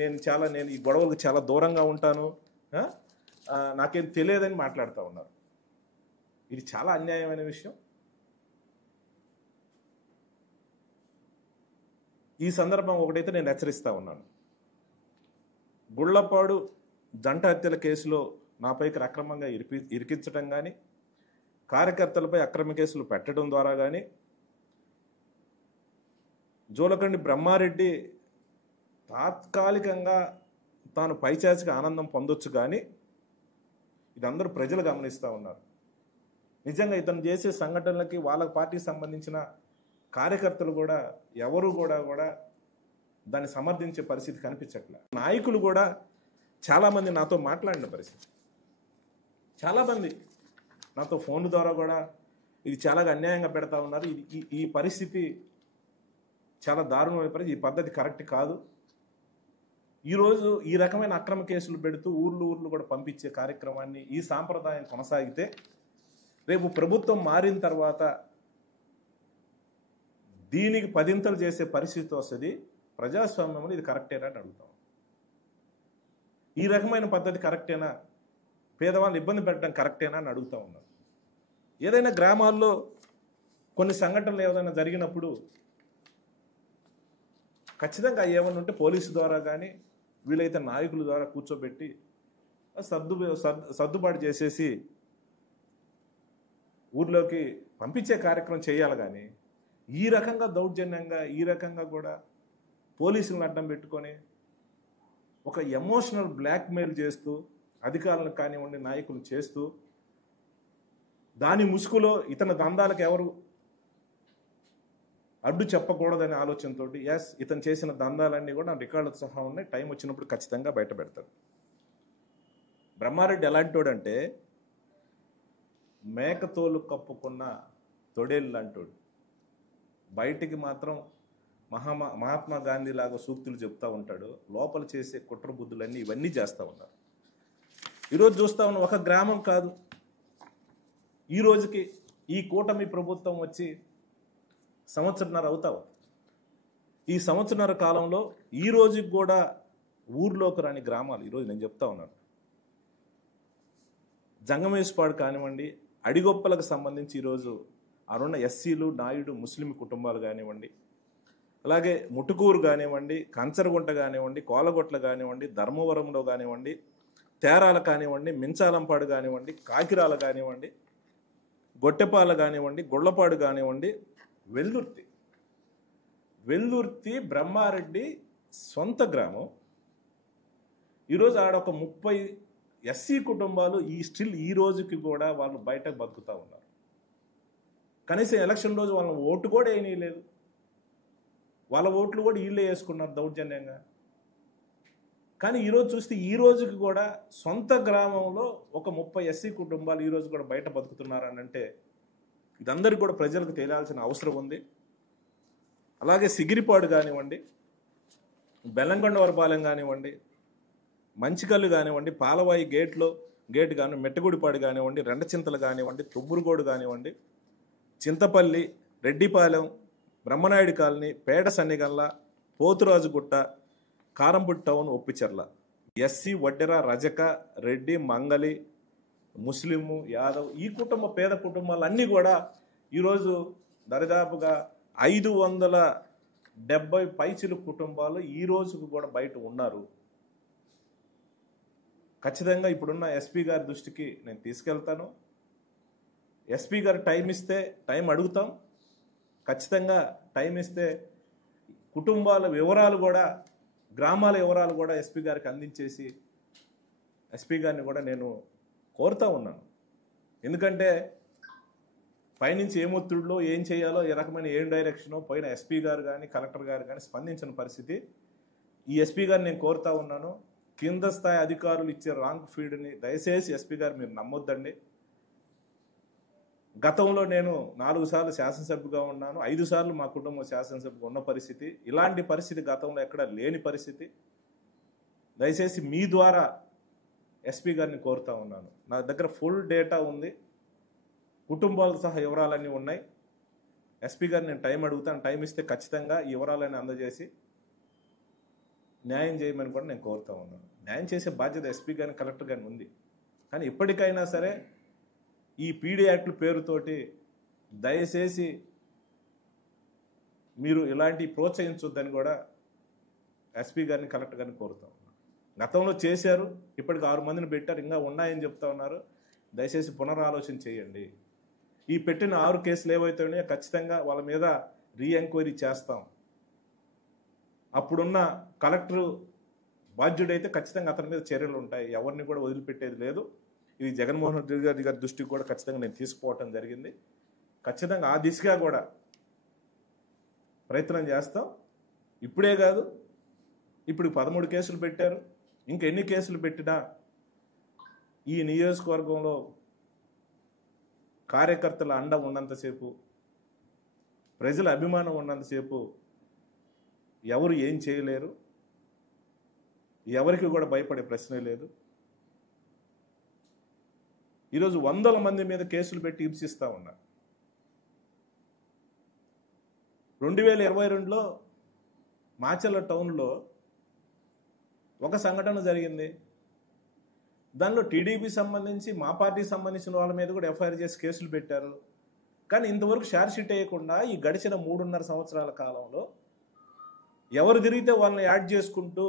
నేను ఈ గొడవలకు చాలా దూరంగా ఉంటాను, నాకేం తెలియదని మాట్లాడుతూ ఉన్నారు. ఇది చాలా అన్యాయమైన విషయం. ఈ సందర్భం ఒకటైతే నేను హెచ్చరిస్తూ ఉన్నాను, గుళ్లపాడు జంట హత్యల కేసులో నాపైకి అక్రమంగా ఇరికించడం కానీ, కార్యకర్తలపై అక్రమ కేసులు పెట్టడం ద్వారా కానీ, జోలకండి బ్రహ్మారెడ్డి తాత్కాలికంగా తాను పైచాచిక ఆనందం పొందొచ్చు కానీ ఇది అందరూ ప్రజలు గమనిస్తూ ఉన్నారు. నిజంగా ఇతను చేసే సంఘటనలకి వాళ్ళ పార్టీకి సంబంధించిన కార్యకర్తలు కూడా ఎవరు కూడా దాన్ని సమర్థించే పరిస్థితి కనిపించట్లే. నాయకులు కూడా చాలామంది నాతో మాట్లాడిన పరిస్థితి, చాలామంది నాతో ఫోన్ ద్వారా కూడా ఇది చాలా అన్యాయంగా పెడతా ఉన్నారు, ఈ పరిస్థితి చాలా దారుణమైన పరిస్థితి, ఈ పద్ధతి కరెక్ట్ కాదు, ఈరోజు ఈ రకమైన అక్రమ కేసులు పెడుతూ ఊర్లు కూడా పంపించే కార్యక్రమాన్ని, ఈ సాంప్రదాయం కొనసాగితే రేపు ప్రభుత్వం మారిన తర్వాత దీనికి 10 చేసే పరిస్థితి వస్తుంది. ప్రజాస్వామ్యంలో ఇది కరెక్టేనా అని అడుగుతాం. ఈ రకమైన పద్ధతి కరెక్టేనా, పేదవాళ్ళు ఇబ్బంది పెట్టడం కరెక్టేనా అని అడుగుతూ ఉన్నారు. ఏదైనా గ్రామాల్లో కొన్ని సంఘటనలు ఏదైనా జరిగినప్పుడు ఖచ్చితంగా ఏమన్నా ఉంటే పోలీసు ద్వారా కానీ వీలైతే నాయకుల ద్వారా కూర్చోబెట్టి సర్దుబాటు చేసేసి ఊర్లోకి పంపించే కార్యక్రమం చేయాలి. కానీ ఈ రకంగా దౌర్జన్యంగా, ఈ రకంగా కూడా పోలీసులను అడ్డం పెట్టుకొని ఒక ఎమోషనల్ బ్లాక్మెయిల్ చేస్తూ అధికారులను కానివ్వండి నాయకులు చేస్తూ దాని ముసుగులో ఇతని దందాలకు ఎవరు అడ్డు చెప్పకూడదనే ఆలోచనతో ఇతను చేసిన దందాలన్నీ కూడా నా రికార్డులతో సహా ఉన్నాయి, టైం వచ్చినప్పుడు ఖచ్చితంగా బయట పెడతాడు. బ్రహ్మారెడ్డి ఎలాంటోడంటే మేకతోలు కప్పుకున్న తొడేళ్ళు అంటోడు. బయటికి మాత్రం మహాత్మా గాంధీ లాగా సూక్తులు చెప్తూ ఉంటాడు, లోపల చేసే కుట్ర బుద్ధులన్నీ ఇవన్నీ చేస్తూ ఉన్నారు. ఈరోజు చూస్తూ ఉన్న ఒక గ్రామం కాదు, ఈ రోజుకి ఈ కూటమి ప్రభుత్వం వచ్చి సంవత్సరన్నర అవుతావు. ఈ సంవత్సరన్నర కాలంలో ఈ రోజుకి కూడా ఊర్లోకి రాని గ్రామాలు ఈరోజు నేను చెప్తా ఉన్నాను. జంగమేశ్పాడు కానివ్వండి, అడిగొప్పలకు సంబంధించి ఈరోజు అరుణ ఎస్సీలు, నాయుడు, ముస్లిం కుటుంబాలు కానివ్వండి, అలాగే ముటుకూరు కానివ్వండి, కంచరగుంట కానివ్వండి, కోలగొట్ల కానివ్వండి, ధర్మవరంలో కానివ్వండి, తేరాల కానివ్వండి, మించాలంపాడు కానివ్వండి, కాకిరాల కానివ్వండి, గొట్టెపాల కానివ్వండి, గుళ్ళపాడు కానివ్వండి, వెల్దుర్తి బ్రహ్మారెడ్డి సొంత గ్రామం. ఈరోజు ఆడ ఒక 30 ఎస్సీ కుటుంబాలు ఈ రోజుకి కూడా వాళ్ళు బయట బతుకుతూ ఉన్నారు. కనీసం ఎలక్షన్ రోజు వాళ్ళ ఓటు కూడా వేయలేదు, వాళ్ళ ఓట్లు కూడా వీళ్ళే వేసుకున్నారు దౌర్జన్యంగా. కానీ ఈరోజు చూస్తే ఈ రోజుకి కూడా సొంత గ్రామంలో ఒక 30 ఎస్సీ కుటుంబాలు ఈరోజు కూడా బయట బతుకుతున్నారు అని అంటే ఇదందరికీ కూడా ప్రజలకు తెలియాల్సిన అవసరం ఉంది. అలాగే సిగిరిపాడు కానివ్వండి, బెల్లంకొండ వరపాలెం కానివ్వండి, మంచికల్లు కానివ్వండి, పాలవాయి గేట్ కానివ్వండి, మెట్టగుడిపాడు కానివ్వండి, రెండచింతలు కానివ్వండి, తుబ్బురుగోడు కానివ్వండి, చింతపల్లి, రెడ్డిపాలెం, బ్రహ్మనాయుడు కాలనీ, పేడ సన్నిగల్ల, పోతురాజుగుట్ట, కారంపూడి టౌన్, ఒప్పిచెర్ల, ఎస్సీ, వడ్డెర, రజక, రెడ్డి, మంగలి, ముస్లిము, యాదవ్, ఈ పేద కుటుంబాలన్నీ కూడా ఈరోజు దరిదాపుగా 570 పైచిలు కుటుంబాలు ఈ రోజుకు కూడా బయట ఉన్నారు. ఖచ్చితంగా ఇప్పుడున్న ఎస్పీ గారి దృష్టికి నేను తీసుకెళ్తాను. ఎస్పీ గారు టైం ఇస్తే టైం అడుగుతాం, ఖచ్చితంగా టైం ఇస్తే కుటుంబాల వివరాలు కూడా, గ్రామాల వివరాలు కూడా ఎస్పీ గారికి అందించేసి ఎస్పీ గారిని కూడా నేను కోరుతూ ఉన్నాను. ఎందుకంటే పైనుంచి ఏం ఒత్తిడిలో ఏం చేయాలో, ఏ రకమైన ఏం డైరెక్షనో పోయిన ఎస్పీ గారు కానీ కలెక్టర్ గారు కానీ స్పందించిన పరిస్థితి. ఈ ఎస్పీ గారిని నేను కోరుతూ ఉన్నాను, కింద స్థాయి అధికారులు ఇచ్చే రాంగ్ ఫీడ్ని దయచేసి ఎస్పీ గారు మీరు నమ్మొద్దండి. గతంలో నేను 4 సార్లు శాసనసభ్యుగా ఉన్నాను, 5 సార్లు మా కుటుంబం శాసనసభ్యుగా ఉన్న పరిస్థితి. ఇలాంటి పరిస్థితి గతంలో ఎక్కడ లేని పరిస్థితి. దయచేసి మీ ద్వారా ఎస్పీ గారిని కోరుతూ ఉన్నాను. నా దగ్గర ఫుల్ డేటా ఉంది, కుటుంబాలతో సహా వివరాలన్నీ ఉన్నాయి. ఎస్పీ గారిని నేను టైం అడుగుతాను, టైం ఇస్తే ఖచ్చితంగా ఈ వివరాలన్నీ అందజేసి న్యాయం చేయమని కూడా నేను కోరుతూ ఉన్నాను. న్యాయం చేసే బాధ్యత ఎస్పీ గారిని కలెక్టర్ గారిని ఉంది. కానీ ఇప్పటికైనా సరే ఈ పీడీ యాక్ట్ల పేరుతోటి దయచేసి మీరు ఇలాంటి ప్రోత్సహించొద్దని కూడా ఎస్పీ గారిని కలెక్టర్ గారిని కోరుతా ఉన్నాను. గతంలో చేశారు, ఇప్పటికి 6 మందిని పెట్టారు, ఇంకా ఉన్నాయని చెప్తా ఉన్నారు. దయచేసి పునరాలోచన చేయండి. ఈ పెట్టిన 6 కేసులు ఏవైతే ఉన్నాయో ఖచ్చితంగా వాళ్ళ మీద రీఎంక్వైరీ చేస్తాం. అప్పుడున్న కలెక్టర్ బాధ్యుడైతే ఖచ్చితంగా అతని మీద చర్యలు ఉంటాయి, ఎవరిని కూడా వదిలిపెట్టేది లేదు. ఇది జగన్మోహన్ రెడ్డి గారి దృష్టికి కూడా ఖచ్చితంగా నేను తీసుకుపోవటం జరిగింది. ఖచ్చితంగా ఆ దిశగా కూడా ప్రయత్నం చేస్తాం. ఇప్పుడే కాదు, ఇప్పుడు 13 కేసులు పెట్టారు, ఇంకెన్ని కేసులు పెట్టినా ఈ నియోజకవర్గంలో కార్యకర్తల అండ ఉన్నంతసేపు, ప్రజల అభిమానం ఉన్నంతసేపు ఎవరు ఏం చేయలేరు, ఎవరికి కూడా భయపడే ప్రశ్నే లేదు. ఈరోజు 100ల మంది మీద కేసులు పెట్టి హింసిస్తూ ఉన్నారు. 2022లో మాచర్ల టౌన్లో ఒక సంఘటన జరిగింది. దానిలో టీడీపీ సంబంధించి మా పార్టీకి సంబంధించిన వాళ్ళ మీద కూడా ఎఫ్ఐఆర్ చేసి కేసులు పెట్టారు. కానీ ఇంతవరకు ఛార్జ్షీట్ వేయకుండా ఈ గడిచిన 3.5 సంవత్సరాల కాలంలో ఎవరు తిరిగితే వాళ్ళని యాడ్ చేసుకుంటూ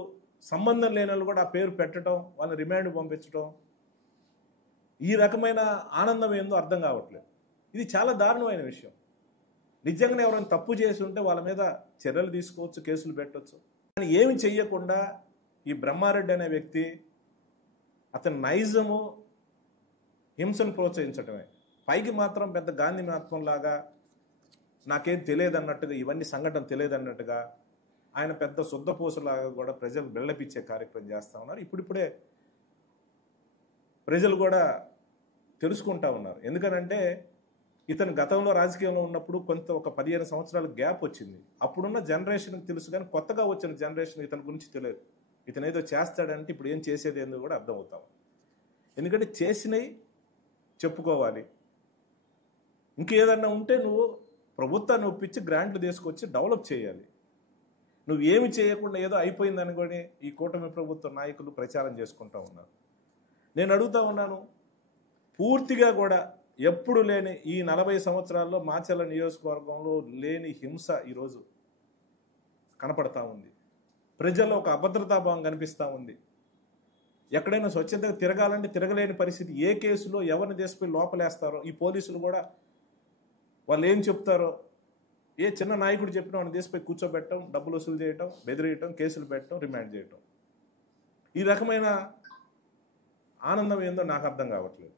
సంబంధం లేని వాళ్ళు కూడా ఆ పేరు పెట్టడం, వాళ్ళని రిమాండ్ పంపించడం, ఈ రకమైన ఆనందం ఏందో అర్థం కావట్లేదు. ఇది చాలా దారుణమైన విషయం. నిజంగానే ఎవరైనా తప్పు చేసి ఉంటే వాళ్ళ మీద చర్యలు తీసుకోవచ్చు, కేసులు పెట్టవచ్చు. కానీ ఏమి చెయ్యకుండా ఈ బ్రహ్మారెడ్డి అనే వ్యక్తి అతని నైజము హింసను ప్రోత్సహించడమే. పైకి మాత్రం పెద్ద గాంధీ మహాత్మంలాగా నాకేం తెలియదు అన్నట్టుగా, ఇవన్నీ సంఘటన తెలియదు అన్నట్టుగా ఆయన పెద్ద శుద్ధపూసలాగా కూడా ప్రజలు బెళ్ళపిచ్చే కార్యక్రమం చేస్తూ ఉన్నారు. ఇప్పుడిప్పుడే ప్రజలు కూడా తెలుసుకుంటా ఉన్నారు. ఎందుకనంటే ఇతను గతంలో రాజకీయంలో ఉన్నప్పుడు ఒక 15 సంవత్సరాల గ్యాప్ వచ్చింది. అప్పుడున్న జనరేషన్కి తెలుసు, కానీ కొత్తగా వచ్చిన జనరేషన్ ఇతని గురించి తెలియదు. ఇతను ఏదో చేస్తాడంటే ఇప్పుడు ఏం చేసేది ఏందో కూడా అర్థమవుతాం. ఎందుకంటే చేసినవి చెప్పుకోవాలి. ఇంకేదన్నా ఉంటే నువ్వు ప్రభుత్వాన్ని ఒప్పించి గ్రాంట్లు తీసుకొచ్చి డెవలప్ చేయాలి. నువ్వు ఏమి చేయకుండా ఏదో అయిపోయిందని కూడా ఈ కూటమి ప్రభుత్వ నాయకులు ప్రచారం చేసుకుంటూ ఉన్నారు. నేను అడుగుతా ఉన్నాను, పూర్తిగా కూడా ఎప్పుడు లేని ఈ 40 సంవత్సరాల్లో మాచర్ల నియోజకవర్గంలో లేని హింస ఈరోజు కనపడతా ఉంది. ప్రజల్లో ఒక అభద్రతాభావం కనిపిస్తూ ఉంది. ఎక్కడైనా స్వచ్ఛతగా తిరగాలంటే తిరగలేని పరిస్థితి. ఏ కేసులో ఎవరిని తీసుకుపోయి లోపలేస్తారో ఈ పోలీసులు కూడా వాళ్ళు ఏం చెప్తారో, ఏ చిన్న నాయకుడు చెప్పినా వాళ్ళని తీసుకుపోయి కూర్చోబెట్టడం, డబ్బులు వసూలు చేయటం, బెదిరియటం, కేసులు పెట్టడం, రిమాండ్ చేయటం. ఈ రకమైన ఆనందం ఏందో నాకు అర్థం కావట్లేదు.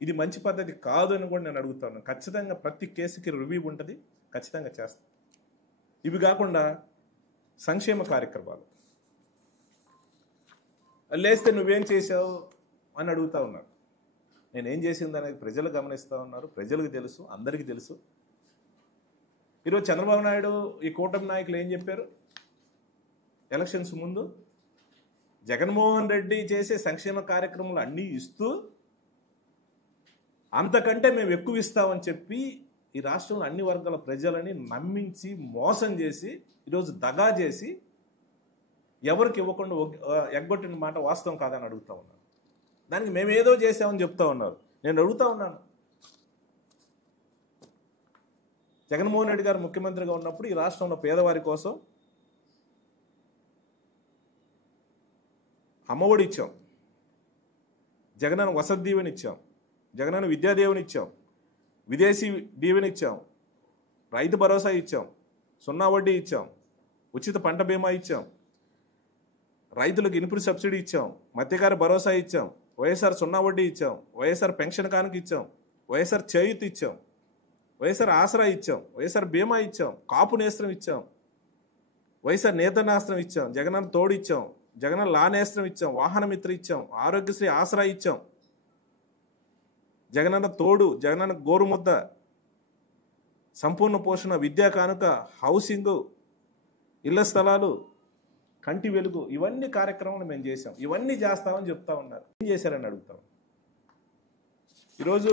ఇది మంచి పద్ధతి కాదు అని కూడా నేను అడుగుతాను. ఖచ్చితంగా ప్రతి కేసుకి రివ్యూ ఉంటుంది, ఖచ్చితంగా చేస్తాను. ఇవి కాకుండా సంక్షేమ కార్యక్రమాలు లేస్తే నువ్వేం చేసావు అని అడుగుతా ఉన్నారు. నేనేం చేసింది అనేది ప్రజలు గమనిస్తూ ఉన్నారు, ప్రజలకు తెలుసు, అందరికీ తెలుసు. ఈరోజు చంద్రబాబు నాయుడు ఈ కూటమి నాయకులు ఏం చెప్పారు ఎలక్షన్స్ ముందు? జగన్మోహన్ రెడ్డి చేసే సంక్షేమ కార్యక్రమాలు అన్నీ ఇస్తూ అంతకంటే మేము ఎక్కువ ఇస్తామని చెప్పి ఈ రాష్ట్రంలో అన్ని వర్గాల ప్రజలని నమ్మించి మోసం చేసి ఈరోజు దగా చేసి ఎవరికి ఇవ్వకుండా ఎగ్గొట్టిన మాట వాస్తవం కాదని అడుగుతా ఉన్నారు. దానికి మేమేదో చేసామని చెప్తా ఉన్నారు. నేను అడుగుతా ఉన్నాను, జగన్మోహన్ రెడ్డి గారు ముఖ్యమంత్రిగా ఉన్నప్పుడు ఈ రాష్ట్రంలో పేదవారి కోసం అమ్మఒడి ఇచ్చాం, జగనన్న వసతి దీవెని ఇచ్చాం, జగనన్న విద్యాదీవెని ఇచ్చాం, విదేశీ దీవెని ఇచ్చాం, రైతు భరోసా ఇచ్చాం, 0 వడ్డీ ఇచ్చాం, ఉచిత పంట బీమా ఇచ్చాం, రైతులకు ఇన్పుట్ సబ్సిడీ ఇచ్చాం, మత్స్యకార భరోసా ఇచ్చాం, వైఎస్ఆర్ 0 వడ్డీ ఇచ్చాం, వైఎస్ఆర్ పెన్షన్ కానుక ఇచ్చాం, వైఎస్ఆర్ చేయూత్ ఇచ్చాం, వైఎస్ఆర్ ఆసరా ఇచ్చాం, వైఎస్ఆర్ బీమా ఇచ్చాం, కాపు నేస్త్రం ఇచ్చాం, వైఎస్ఆర్ నేతనాస్త్రం ఇచ్చాం, జగనన్న తోడు ఇచ్చాం, జగనన్న లా నేస్త్రం ఇచ్చాం, వాహన మిత్ర ఇచ్చాం, ఆరోగ్యశ్రీ ఆసరా ఇచ్చాం, జగనన్న తోడు, జగనన్న గోరుముద్ద, సంపూర్ణ పోషణ, విద్యా కానుక, హౌసింగ్, ఇళ్ల స్థలాలు, కంటి వెలుగు, ఇవన్నీ కార్యక్రమాలు మేము చేసాం. ఇవన్నీ చేస్తామని చెప్తా ఉన్నారు. ఏం చేశారని అడుగుతాం. ఈరోజు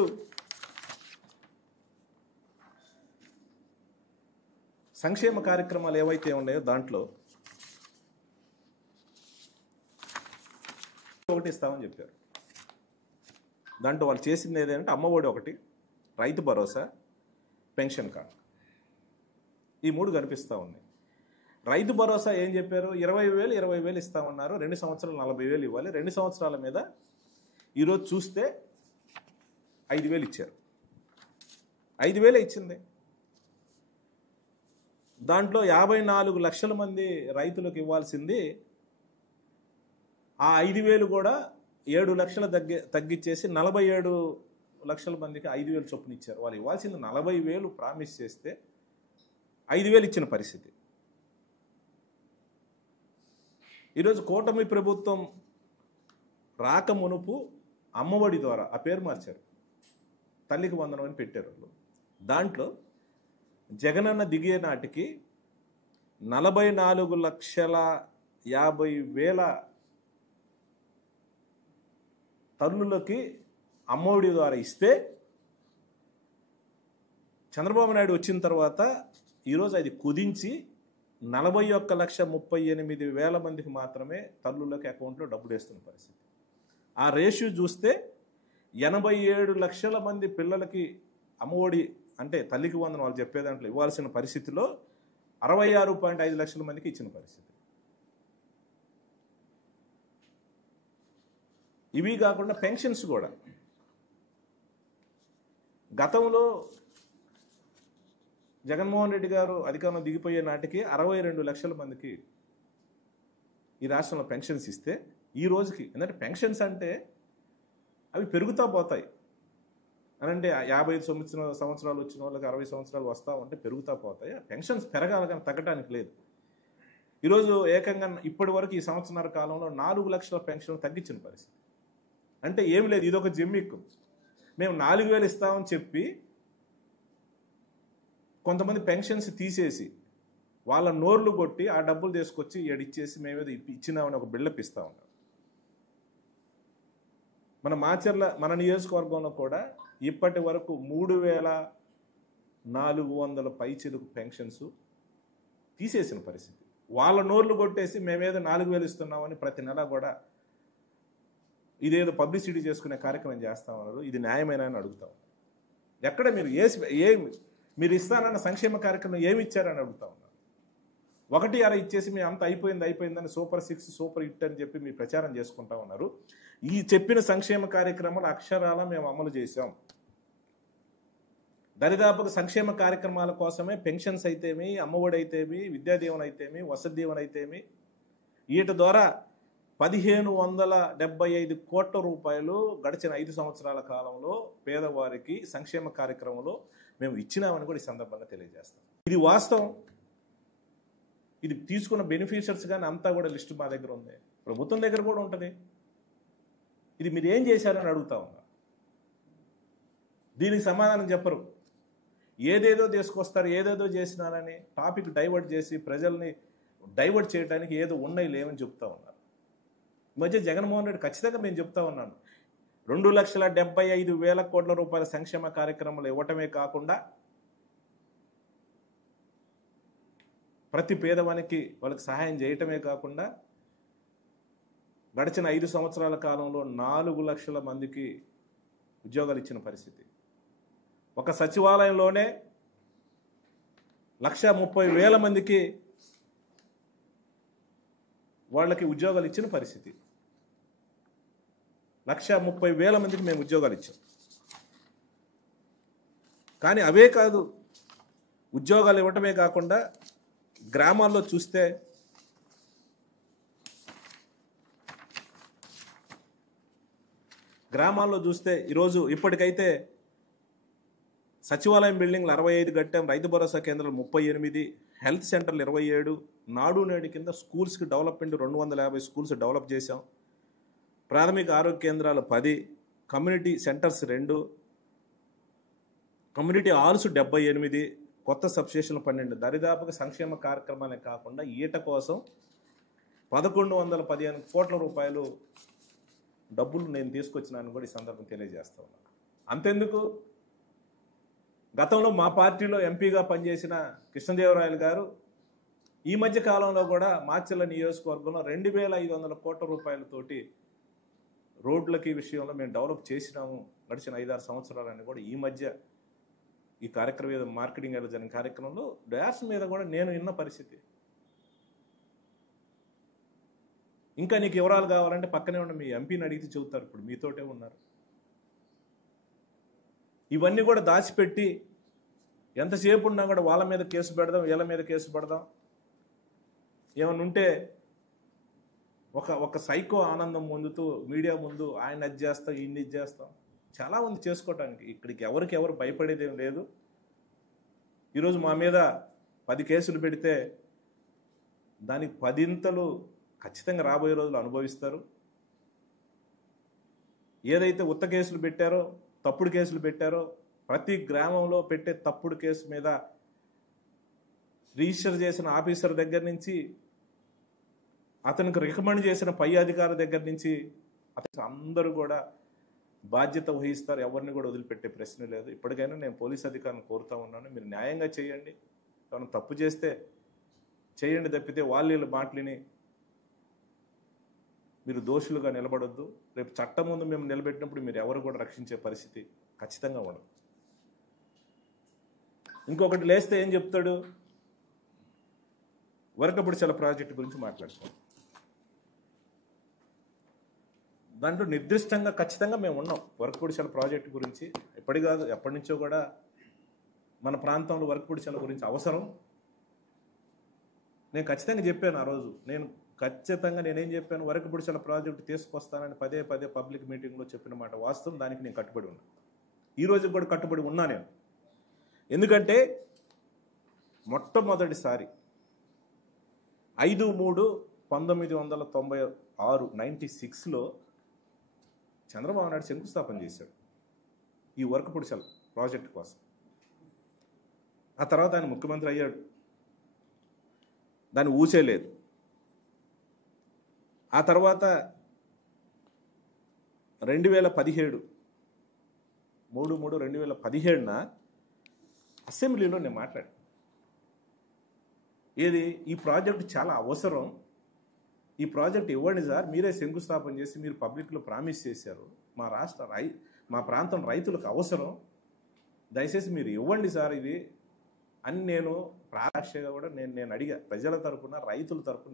సంక్షేమ కార్యక్రమాలు ఏవైతే ఉన్నాయో దాంట్లో ఒకటి ఇస్తామని చెప్పారు. దాంట్లో వాళ్ళు చేసింది ఏదంటే అమ్మఒడి ఒకటి, రైతు భరోసా, పెన్షన్ కార్డు, ఈ 3 కనిపిస్తూ ఉన్నాయి. రైతు భరోసా ఏం చెప్పారు? 20,000 ఇస్తామన్నారు. 2 సంవత్సరాలు 40,000 ఇవ్వాలి. 2 సంవత్సరాల మీద ఈరోజు చూస్తే 5,000 ఇచ్చారు. 5,000 ఇచ్చింది. దాంట్లో 54 లక్షల మంది రైతులకు ఇవ్వాల్సింది ఆ 5,000 కూడా 7 లక్షలు తగ్గించేసి 47 లక్షల మందికి 5,000 చొప్పున ఇచ్చారు. వాళ్ళు ఇవ్వాల్సింది 40,000 ప్రామిస్ చేస్తే 5,000 ఇచ్చిన పరిస్థితి. ఈరోజు కూటమి ప్రభుత్వం రాక మునుపు అమ్మఒడి ద్వారా ఆ పేరు మార్చారు, తల్లికి వందనం అని పెట్టారు. దాంట్లో జగనన్న దిగే నాటికి 44,50,000 తల్లులకి అమ్మఒడి ద్వారా ఇస్తే, చంద్రబాబు నాయుడు వచ్చిన తర్వాత ఈరోజు అది కుదించి 41,38,000 మందికి మాత్రమే తల్లులకి అకౌంట్లో డబ్బులు వేస్తున్న పరిస్థితి. ఆ రేషియో చూస్తే 87 లక్షల మంది పిల్లలకి అమ్మఒడి అంటే తల్లికి వందనం వాళ్ళు చెప్పే దాంట్లో ఇవ్వాల్సిన పరిస్థితిలో 66.5 లక్షల మందికి ఇచ్చిన పరిస్థితి. ఇవి కాకుండా పెన్షన్స్ కూడా గతంలో జగన్మోహన్ రెడ్డి గారు అధికారంలో దిగిపోయే నాటికి 62 లక్షల మందికి ఈ రాష్ట్రంలో పెన్షన్స్ ఇస్తే ఈ రోజుకి. ఎందుకంటే పెన్షన్స్ అంటే అవి పెరుగుతూ పోతాయి అని, అంటే 55 సంవత్సరాలు వచ్చిన వాళ్ళకి 60 సంవత్సరాలు వస్తూ ఉంటే పెరుగుతూ పోతాయి. పెన్షన్స్ పెరగాలి కానీ తగ్గడానికి లేదు. ఈరోజు ఏకంగా ఇప్పటి వరకు ఈ సంవత్సరాల కాలంలో 4 లక్షల పెన్షన్ తగ్గించిన పరిస్థితి. అంటే ఏమి లేదు, ఇదొక జిమ్మిక్కు. మేము 4,000 ఇస్తామని చెప్పి కొంతమంది పెన్షన్స్ తీసేసి వాళ్ళ నోర్లు కొట్టి ఆ డబ్బులు తీసుకొచ్చి ఇచ్చేసి మేమేదో ఇచ్చినామని ఒక బిల్డప్ ఇస్తూ ఉన్నాం. మన మాచర్ల మన నియోజకవర్గంలో కూడా ఇప్పటి వరకు 3,400 పైచిలుకు పెన్షన్స్ తీసేసిన పరిస్థితి. వాళ్ళ నోర్లు కొట్టేసి మేమేదో 4,000 ఇస్తున్నామని ప్రతి నెల కూడా ఇదేదో పబ్లిసిటీ చేసుకునే కార్యక్రమం చేస్తామన్నారు. ఇది న్యాయమైన అని అడుగుతాం. ఎక్కడ మీరు ఇస్తానన్న సంక్షేమ కార్యక్రమం ఏమి ఇచ్చారని అడుగుతా ఉన్నారు. 1-6 ఇచ్చేసి మీ అంత అయిపోయిందని సూపర్ 6 సూపర్ హిట్ అని చెప్పి మీ ప్రచారం చేసుకుంటా ఉన్నారు. ఈ చెప్పిన సంక్షేమ కార్యక్రమాలు అక్షరాల మేము అమలు చేశాం. దరిదాపుగా సంక్షేమ కార్యక్రమాల కోసమే పెన్షన్స్ అయితేమి, అమ్మఒడి అయితేమి, విద్యాదీవెన అయితేమి, వసతి దీవెన అయితేమి, వీటి ద్వారా 1,575 కోట్ల రూపాయలు గడిచిన 5 సంవత్సరాల కాలంలో పేదవారికి సంక్షేమ కార్యక్రమంలో మేము ఇచ్చినామని కూడా ఈ సందర్భంగా తెలియజేస్తాం. ఇది వాస్తవం. ఇది తీసుకున్న బెనిఫిషియర్స్ కానీ అంతా కూడా లిస్టు మా దగ్గర ఉంది, ప్రభుత్వం దగ్గర కూడా ఉంటుంది. ఇది మీరు ఏం చేశారని అడుగుతా ఉన్నా. దీనికి సమాధానం చెప్పరు. ఏదేదో తీసుకొస్తారు, ఏదేదో చేసినారని టాపిక్ డైవర్ట్ చేసి ప్రజల్ని డైవర్ట్ చేయడానికి ఏదో ఉన్నాయి లేవని చెప్తా ఉన్నారు. ఈ మధ్య జగన్మోహన్ రెడ్డి ఖచ్చితంగా నేను చెప్తా ఉన్నాను, 2,75,000 కోట్ల రూపాయల సంక్షేమ కార్యక్రమాలు ఇవ్వటమే కాకుండా ప్రతి పేదవానికి వాళ్ళకి సహాయం చేయటమే కాకుండా గడిచిన 5 సంవత్సరాల కాలంలో 4 లక్షల మందికి ఉద్యోగాలు ఇచ్చిన పరిస్థితి. ఒక సచివాలయంలోనే 1,30,000 మందికి వాళ్ళకి ఉద్యోగాలు ఇచ్చిన పరిస్థితి. 1,30,000 మందికి మేము ఉద్యోగాలు ఇచ్చాం. కానీ అవే కాదు, ఉద్యోగాలు ఇవ్వటమే కాకుండా గ్రామాల్లో చూస్తే ఈరోజు ఇప్పటికైతే సచివాలయం బిల్డింగ్లు 65 కట్టాం, రైతు భరోసా కేంద్రాలు 38, హెల్త్ సెంటర్లు 27, నాడు నేడు కింద స్కూల్స్కి డెవలప్మెంట్ 250 స్కూల్స్ డెవలప్ చేశాం, ప్రాథమిక ఆరోగ్య కేంద్రాలు 10, కమ్యూనిటీ సెంటర్స్ 2, కమ్యూనిటీ హాల్స్ 78, కొత్త సబ్స్టేషన్లు 12. దరిదాపుగా సంక్షేమ కార్యక్రమాలే కాకుండా ఈట కోసం 1,115 కోట్ల రూపాయలు డబ్బులు నేను తీసుకొచ్చినాను కూడా ఈ సందర్భం తెలియజేస్తా ఉన్నాను. అంతెందుకు, గతంలో మా పార్టీలో ఎంపీగా పనిచేసిన కృష్ణదేవరాయలు గారు ఈ మధ్య కాలంలో కూడా మాచర్ల నియోజకవర్గంలో 2,500 కోట్ల రూపాయలతోటి రోడ్లకి విషయంలో మేము డెవలప్ చేసినాము గడిచిన 5-6 సంవత్సరాలని కూడా ఈ మధ్య ఈ కార్యక్రమం మార్కెటింగ్ ఎలా జరిగిన కార్యక్రమంలో డ్యాష్ మీద కూడా నేను విన్న పరిస్థితి. ఇంకా నీకు వివరాలు కావాలంటే పక్కనే ఉన్న మీ ఎంపీని అడిగితే చెబుతారు, ఇప్పుడు మీతోటే ఉన్నారు. ఇవన్నీ కూడా దాచిపెట్టి ఎంతసేపు ఉన్నా కూడా వాళ్ళ మీద కేసు పెడదాం, వీళ్ళ మీద కేసు పెడదాం, ఏమన్నా ఉంటే ఒక సైకో ఆనందం పొందుతూ మీడియా ముందు ఆయన అది చేస్తాం, ఈయన్ని ఇది చేస్తాం. చాలా మంది చేసుకోవటానికి ఇక్కడికి ఎవరు భయపడేది ఏం లేదు. ఈరోజు మా మీద 10 కేసులు పెడితే దానికి 10 ఖచ్చితంగా రాబోయే రోజులు అనుభవిస్తారు. ఏదైతే ఉత్త కేసులు పెట్టారో, తప్పుడు కేసులు పెట్టారో, ప్రతి గ్రామంలో పెట్టే తప్పుడు కేసు మీద రిజిస్టర్ చేసిన ఆఫీసర్ దగ్గర నుంచి అతనికి రికమెండ్ చేసిన పై అధికారి దగ్గర నుంచి అందరూ కూడా బాధ్యత వహిస్తారు. ఎవరిని కూడా వదిలిపెట్టే ప్రశ్న లేదు. ఇప్పటికైనా నేను పోలీస్ అధికారులను కోరుతా ఉన్నాను, మీరు న్యాయంగా చేయండి. మనం తప్పు చేస్తే చేయండి తప్పితే వాళ్ళ మాటలిని మీరు దోషులుగా నిలబడొద్దు. రేపు చట్టం ముందు మేము నిలబెట్టినప్పుడు మీరు ఎవరు కూడా రక్షించే పరిస్థితి ఖచ్చితంగా ఉండదు. ఇంకొకటి లేస్తే ఏం చెప్తాడు, వరకపుడిచల ప్రాజెక్టు గురించి మాట్లాడుకోండి. దాంట్లో నిర్దిష్టంగా ఖచ్చితంగా మేము ఉన్నాం. వరకపుడిచల ప్రాజెక్టు గురించి ఎప్పటి కాదు ఎప్పటి నుంచో కూడా మన ప్రాంతంలో వరకపుడిచల గురించి అవసరం. నేను ఖచ్చితంగా చెప్పాను ఆ రోజు. నేను ఖచ్చితంగా నేనేం చెప్పాను, వరకపుడిచల ప్రాజెక్టు తీసుకొస్తానని పదే పదే పబ్లిక్ మీటింగ్లో చెప్పిన మాట వాస్తవం. దానికి నేను కట్టుబడి ఉన్నా, ఈ రోజు కూడా కట్టుబడి ఉన్నా నేను. ఎందుకంటే మొట్టమొదటిసారి 5/3/1996 96లో చంద్రబాబు నాయుడు శంకుస్థాపన చేశాడు ఈ వరకపుడిచల ప్రాజెక్టు కోసం. ఆ తర్వాత ఆయన ముఖ్యమంత్రి అయ్యాడు, దాన్ని ఊసేలేదు. ఆ తర్వాత 2017 అసెంబ్లీలో నేను మాట్లాడాను. ఏది, ఈ ప్రాజెక్టు చాలా అవసరం, ఈ ప్రాజెక్ట్ ఇవ్వండి సార్, మీరే శంకుస్థాపన చేసి మీరు పబ్లిక్లో ప్రామిస్ చేశారు, మా ప్రాంతం రైతులకు అవసరం, దయచేసి మీరు ఇవ్వండి సార్ ఇది అని నేను ప్రాక్షగా కూడా నేను అడిగా. ప్రజల తరపున, రైతుల తరపున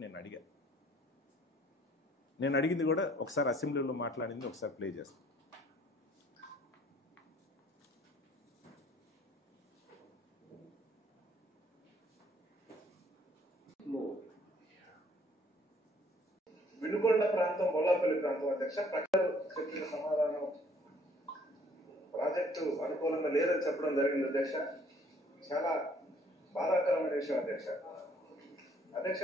నేను అడిగింది కూడా ఒకసారి అసెంబ్లీలో మాట్లాడింది ఒకసారి ప్లే చేస్తాను. వినుకొండ ప్రాంతం, బొల్లాపల్లి ప్రాంతం అధ్యక్ష చెప్పిన సమాధానం ప్రాజెక్టు అనుకూలంగా లేదని చెప్పడం జరిగింది అధ్యక్ష. చాలా బాధాకరమైన విషయం అధ్యక్ష.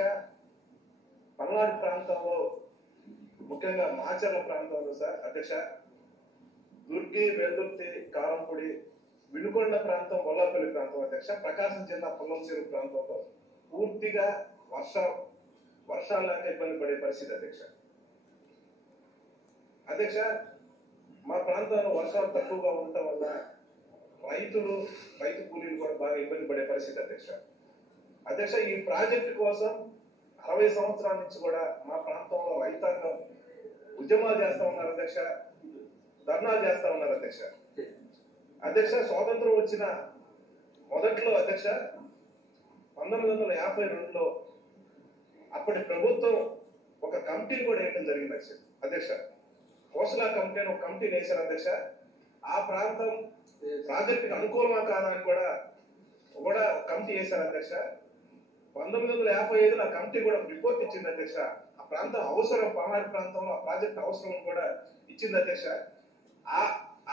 పల్నాడు ప్రాంతంలో, ముఖ్యంగా మాచర్ల ప్రాంతంలో సార్ అధ్యక్ష, దుర్గి, వెల్దుర్తి, కారంపూడి, వినుకొండ ప్రాంతం, బొల్లాపల్లి ప్రాంతం అధ్యక్ష, ప్రకాశం జిల్లా పుల్లంచేరు ప్రాంతంలో పూర్తిగా వర్షాలనే ఇబ్బంది పడే పరిస్థితి అధ్యక్ష. మా ప్రాంతంలో వర్షాలు తక్కువగా ఉండటం వల్ల రైతు కూలీలు కూడా బాగా ఇబ్బంది పడే పరిస్థితి అధ్యక్ష. ఈ ప్రాజెక్టు కోసం 60 సంవత్సరాల నుంచి కూడా మా ప్రాంతంలో రైతాంగం ఉద్యమాలు చేస్తా ఉన్నారు అధ్యక్ష, ధర్నాలు చేస్తా ఉన్నారు అధ్యక్ష. స్వాతంత్రం వచ్చిన మొదట్లో అధ్యక్ష 1952లో అప్పటి ప్రభుత్వం ఒక కమిటీని కూడా వేయడం జరిగింది అధ్యక్ష. కోసలా కమిటీ అని ఒక కమిటీని వేశారు అధ్యక్ష. ఆ ప్రాంతం ప్రాజెక్టుకి అనుకూలమా కాదని కూడా కమిటీ వేశారు అధ్యక్ష. 1955లో ఆ కమిటీ కూడా రిపోర్ట్ ఇచ్చింది అధ్యక్ష. ఆ ప్రాంతం అవసరం, పల్నాడు ప్రాంతంలో ఆ ప్రాజెక్ట్ అవసరం కూడా ఇచ్చింది అధ్యక్ష.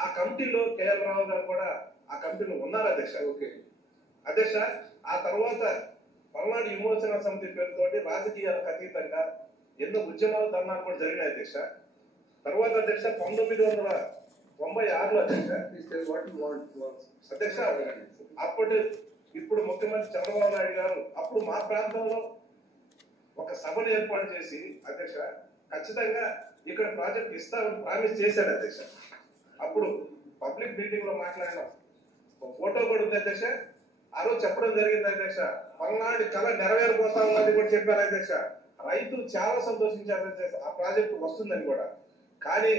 ఆ కమిటీలో కేఎల్ రావు గారు కూడా ఆ కమిటీలో ఉన్నారు అధ్యక్ష. అధ్యక్ష, ఆ తర్వాత పల్నాడు విమోచన సమితి పేరుతోటి రాజకీయాలకు అతీతంగా ఎన్నో ఉద్యమాలు, ధర్నాలు కూడా జరిగినాయి అధ్యక్ష. తర్వాత అధ్యక్ష 1996లో అధ్యక్ష ఇప్పుడు ముఖ్యమంత్రి చంద్రబాబు నాయుడు గారు అప్పుడు మా ప్రాంతంలో ఒక సభను ఏర్పాటు చేసి అధ్యక్ష ఖచ్చితంగా ఇక్కడ ప్రాజెక్ట్ ఇస్తామని ప్రామిస్ చేశాడు అధ్యక్ష. అప్పుడు పబ్లిక్ మీటింగ్ లో మాట్లాడిన ఫోటో కూడా ఉంది అధ్యక్ష. ఆ రోజు చెప్పడం జరిగింది అధ్యక్ష, పల్నాడు కళ నెరవేరబోతా ఉన్నది కూడా చెప్పారు అధ్యక్ష. రైతులు చాలా సంతోషించారు అధ్యక్ష, ఆ ప్రాజెక్టు వస్తుందని కూడా. కానీ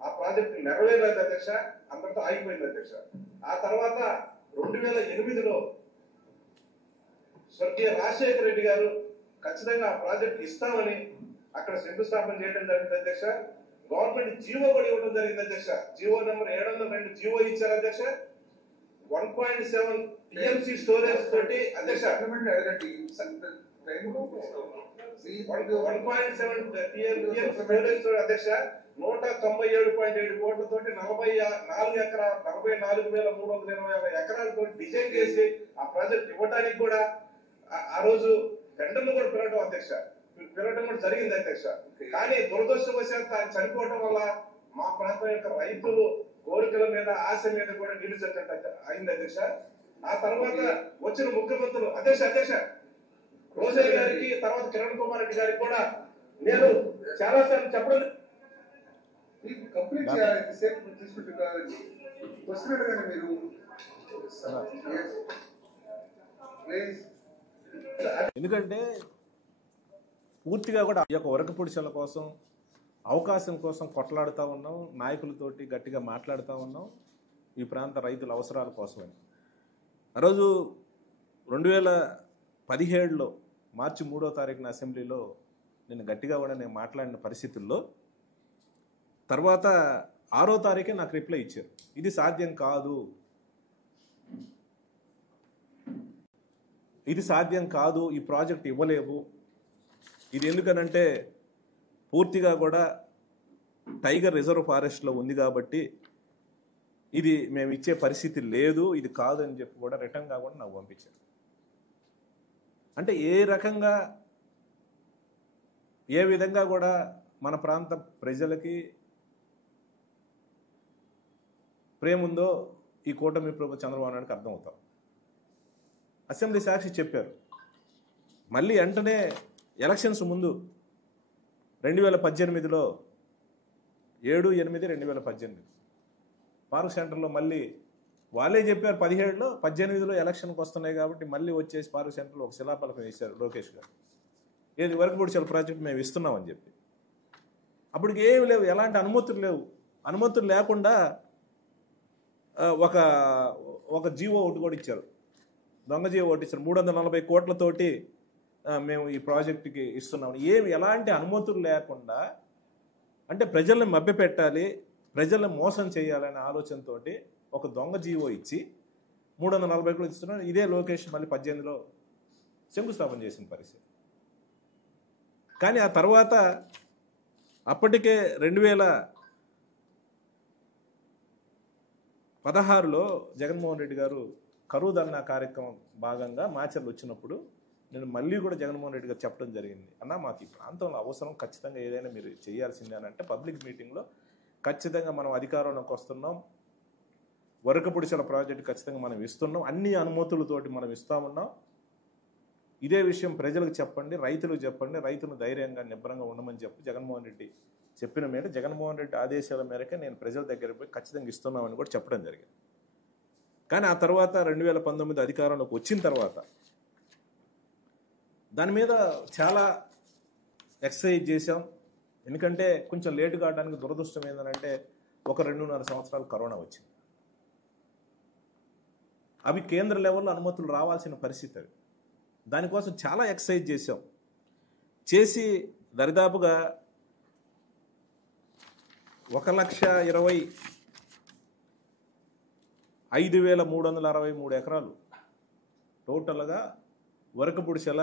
ఆ ప్రాజెక్టు నెరవేరలేదు అధ్యక్ష, అందరితో ఆగిపోయింది అధ్యక్ష. ఆ తర్వాత 2008లో స్వర్గీయ రాజశేఖర రెడ్డి గారు ఖచ్చితంగా ఆ ప్రాజెక్టు ఇస్తామని అక్కడ శంకుస్థాపన చేయడం జరిగింది అధ్యక్ష. గవర్నమెంట్ జీవో కూడా ఇవ్వడం జరిగింది అధ్యక్ష. జీవో నెంబర్ 702 జీవో ఇచ్చారు అధ్యక్ష. 1.7 టీఎంసీ స్టోరేజ్ తోటి అధ్యక్ష 1.7 స్టోరేజ్ అధ్యక్ష 197.7 కోట్లతోటి 44,326 ఎకరాలతో డిజైన్ చేసి ఆ ప్రాజెక్ట్ ఇవ్వడానికి కూడా ఆ రోజు టెండర్లు కూడా పిలవడం కూడా జరిగింది అధ్యక్ష. కానీ దురదృష్టవశాత్తు ఆయన చనిపోవడం వల్ల మా ప్రాంతం యొక్క రైతులు కోరికల మీద, ఆశ మీద కూడా నిలిచేటట్టు అయింది అధ్యక్ష. ఆ తర్వాత వచ్చిన ముఖ్యమంత్రులు అధ్యక్ష రోజయ్య గారికి, తర్వాత కిరణ్ కుమార్ రెడ్డి గారికి కూడా నేను చాలా సార్లు చెప్పడం కంప్లీట్ చేయాలి. తీసుకుంటున్నారండి వస్తున్నట్టుగానే మీరు ఎందుకంటే పూర్తిగా కూడా ఈ యొక్క వరకపుడిచల కోసం, అవకాశం కోసం కొట్లాడుతూ ఉన్నాం, నాయకులతోటి గట్టిగా మాట్లాడుతూ ఉన్నాం ఈ ప్రాంత రైతుల అవసరాల కోసమని. ఆ రోజు 2017లో మార్చి 3వ తారీఖున అసెంబ్లీలో నేను గట్టిగా కూడా మాట్లాడిన పరిస్థితుల్లో తర్వాత 6వ తారీఖే నాకు రిప్లై ఇచ్చారు, ఇది సాధ్యం కాదు, ఈ ప్రాజెక్ట్ ఇవ్వలేవు, ఇది ఎందుకనంటే పూర్తిగా కూడా టైగర్ రిజర్వ్ ఫారెస్ట్లో ఉంది కాబట్టి ఇది మేము ఇచ్చే పరిస్థితి లేదు, ఇది కాదు అని చెప్పి కూడా రిటర్న్గా కూడా నాకు పంపించారు. అంటే ఏ రకంగా ఏ విధంగా కూడా మన ప్రాంత ప్రజలకి ప్రేమ ఉందో ఈ కూటమి ప్రభుత్వ చంద్రబాబు నాయుడుకి అర్థమవుతాం. అసెంబ్లీ సాక్షి చెప్పారు, మళ్ళీ వెంటనే ఎలక్షన్స్ ముందు 2018లో 7/8/2018 పార్క్ సెంటర్లో మళ్ళీ వాళ్ళే చెప్పారు 17లో 18లో ఎలక్షన్కి వస్తున్నాయి కాబట్టి మళ్ళీ వచ్చేసి పార్క్ సెంటర్లో ఒక శిలాఫలకం వేశారు లోకేష్ గారు. ఏది వరకు కూడా చాలా ప్రాజెక్ట్ మేము ఇస్తున్నామని చెప్పి. అప్పటికి ఏమి లేవు, ఎలాంటి అనుమతులు లేవు. అనుమతులు లేకుండా ఒక జీవో ఒకటి కూడా ఇచ్చారు, దొంగ జీవో ఒకటి ఇచ్చారు. 340 కోట్లతోటి మేము ఈ ప్రాజెక్టుకి ఇస్తున్నాం. ఎలాంటి అనుమతులు లేకుండా, అంటే ప్రజల్ని మభ్యపెట్టాలి, ప్రజల్ని మోసం చేయాలనే ఆలోచనతో ఒక దొంగ జీవో ఇచ్చి 340 కోట్లు ఇస్తున్నాడు. ఇదే లోకేష్ మళ్ళీ 18లో శంకుస్థాపన చేసిన పరిస్థితి. కానీ ఆ తర్వాత అప్పటికే 2016లో జగన్మోహన్ రెడ్డి గారు కరువు ధర్నా కార్యక్రమం భాగంగా మాచర్లు వచ్చినప్పుడు నేను మళ్ళీ కూడా జగన్మోహన్ రెడ్డి గారు చెప్పడం జరిగింది, అన్న మాకు ఈ ప్రాంతంలో అవసరం, ఖచ్చితంగా ఏదైనా మీరు చేయాల్సిందే అని అంటే పబ్లిక్ మీటింగ్లో ఖచ్చితంగా మనం అధికారంలోకి వస్తున్నాం, వరకపుడిసల ప్రాజెక్టు ఖచ్చితంగా మనం ఇస్తున్నాం, అన్ని అనుమతులతోటి మనం ఇస్తా ఉన్నాం, ఇదే విషయం ప్రజలకు చెప్పండి, రైతులకు చెప్పండి, రైతులు ధైర్యంగా నిబ్బరంగా ఉండమని చెప్పి జగన్మోహన్ రెడ్డి చెప్పిన మేర జగన్మోహన్ రెడ్డి ఆదేశాల మేరకే నేను ప్రజల దగ్గరికి పోయి ఖచ్చితంగా ఇస్తున్నామని కూడా చెప్పడం జరిగింది. కానీ ఆ తర్వాత 2019 అధికారంలోకి వచ్చిన తర్వాత దాని మీద చాలా ఎక్సర్సైజ్ చేశాం. ఎందుకంటే కొంచెం లేటు కావడానికి దురదృష్టం ఏంటంటే 1-2.5 సంవత్సరాలు కరోనా వచ్చింది. అవి కేంద్ర లెవెల్లో అనుమతులు రావాల్సిన పరిస్థితి. అవి దానికోసం చాలా ఎక్సర్సైజ్ చేశాం. చేసి దరిదాపుగా 1,25,363 ఎకరాలు టోటల్గా వరకపుడిసెల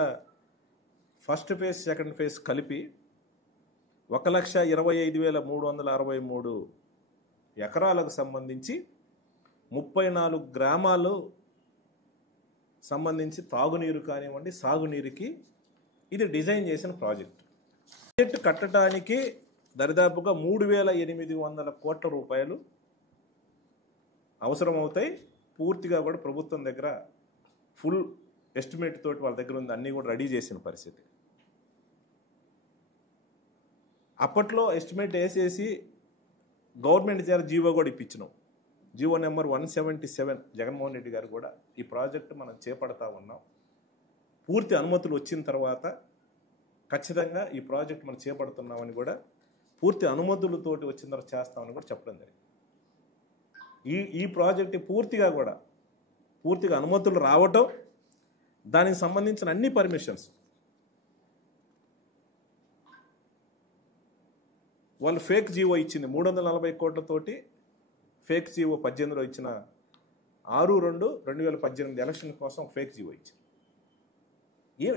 ఫస్ట్ ఫేజ్ సెకండ్ ఫేజ్ కలిపి 1,25,363 ఎకరాలకు సంబంధించి 34 గ్రామాలు సంబంధించి తాగునీరు కానివ్వండి, సాగునీరుకి ఇది డిజైన్ చేసిన ప్రాజెక్ట్ కట్టడానికి దరిదాపుగా 3,800 కోట్ల రూపాయలు అవసరమవుతాయి. పూర్తిగా కూడా ప్రభుత్వం దగ్గర ఫుల్ ఎస్టిమేట్ తోటి వాళ్ళ దగ్గర ఉంది, అన్నీ కూడా రెడీ చేసిన పరిస్థితి. అప్పట్లో ఎస్టిమేట్ వేసేసి గవర్నమెంట్ ద్వారా జీవో కూడా ఇప్పించినాం. జీవో నెంబర్ 177 జగన్మోహన్ రెడ్డి గారు కూడా ఈ ప్రాజెక్టు మనం చేపడతా ఉన్నాం, పూర్తి అనుమతులు వచ్చిన తర్వాత ఖచ్చితంగా ఈ ప్రాజెక్టు మనం చేపడుతున్నామని కూడా పూర్తి అనుమతులతోటి వచ్చిన తర్వాత చేస్తామని కూడా చెప్పడం జరిగింది. ఈ ప్రాజెక్టు పూర్తిగా అనుమతులు రావటం, దానికి సంబంధించిన అన్ని పర్మిషన్స్ వాళ్ళు ఫేక్ జీవో ఇచ్చింది 340 కోట్లతోటి ఫేక్ జీవో 18లో ఇచ్చిన 6/2/2018 ఎలక్షన్ కోసం ఫేక్ జీవో ఇచ్చింది.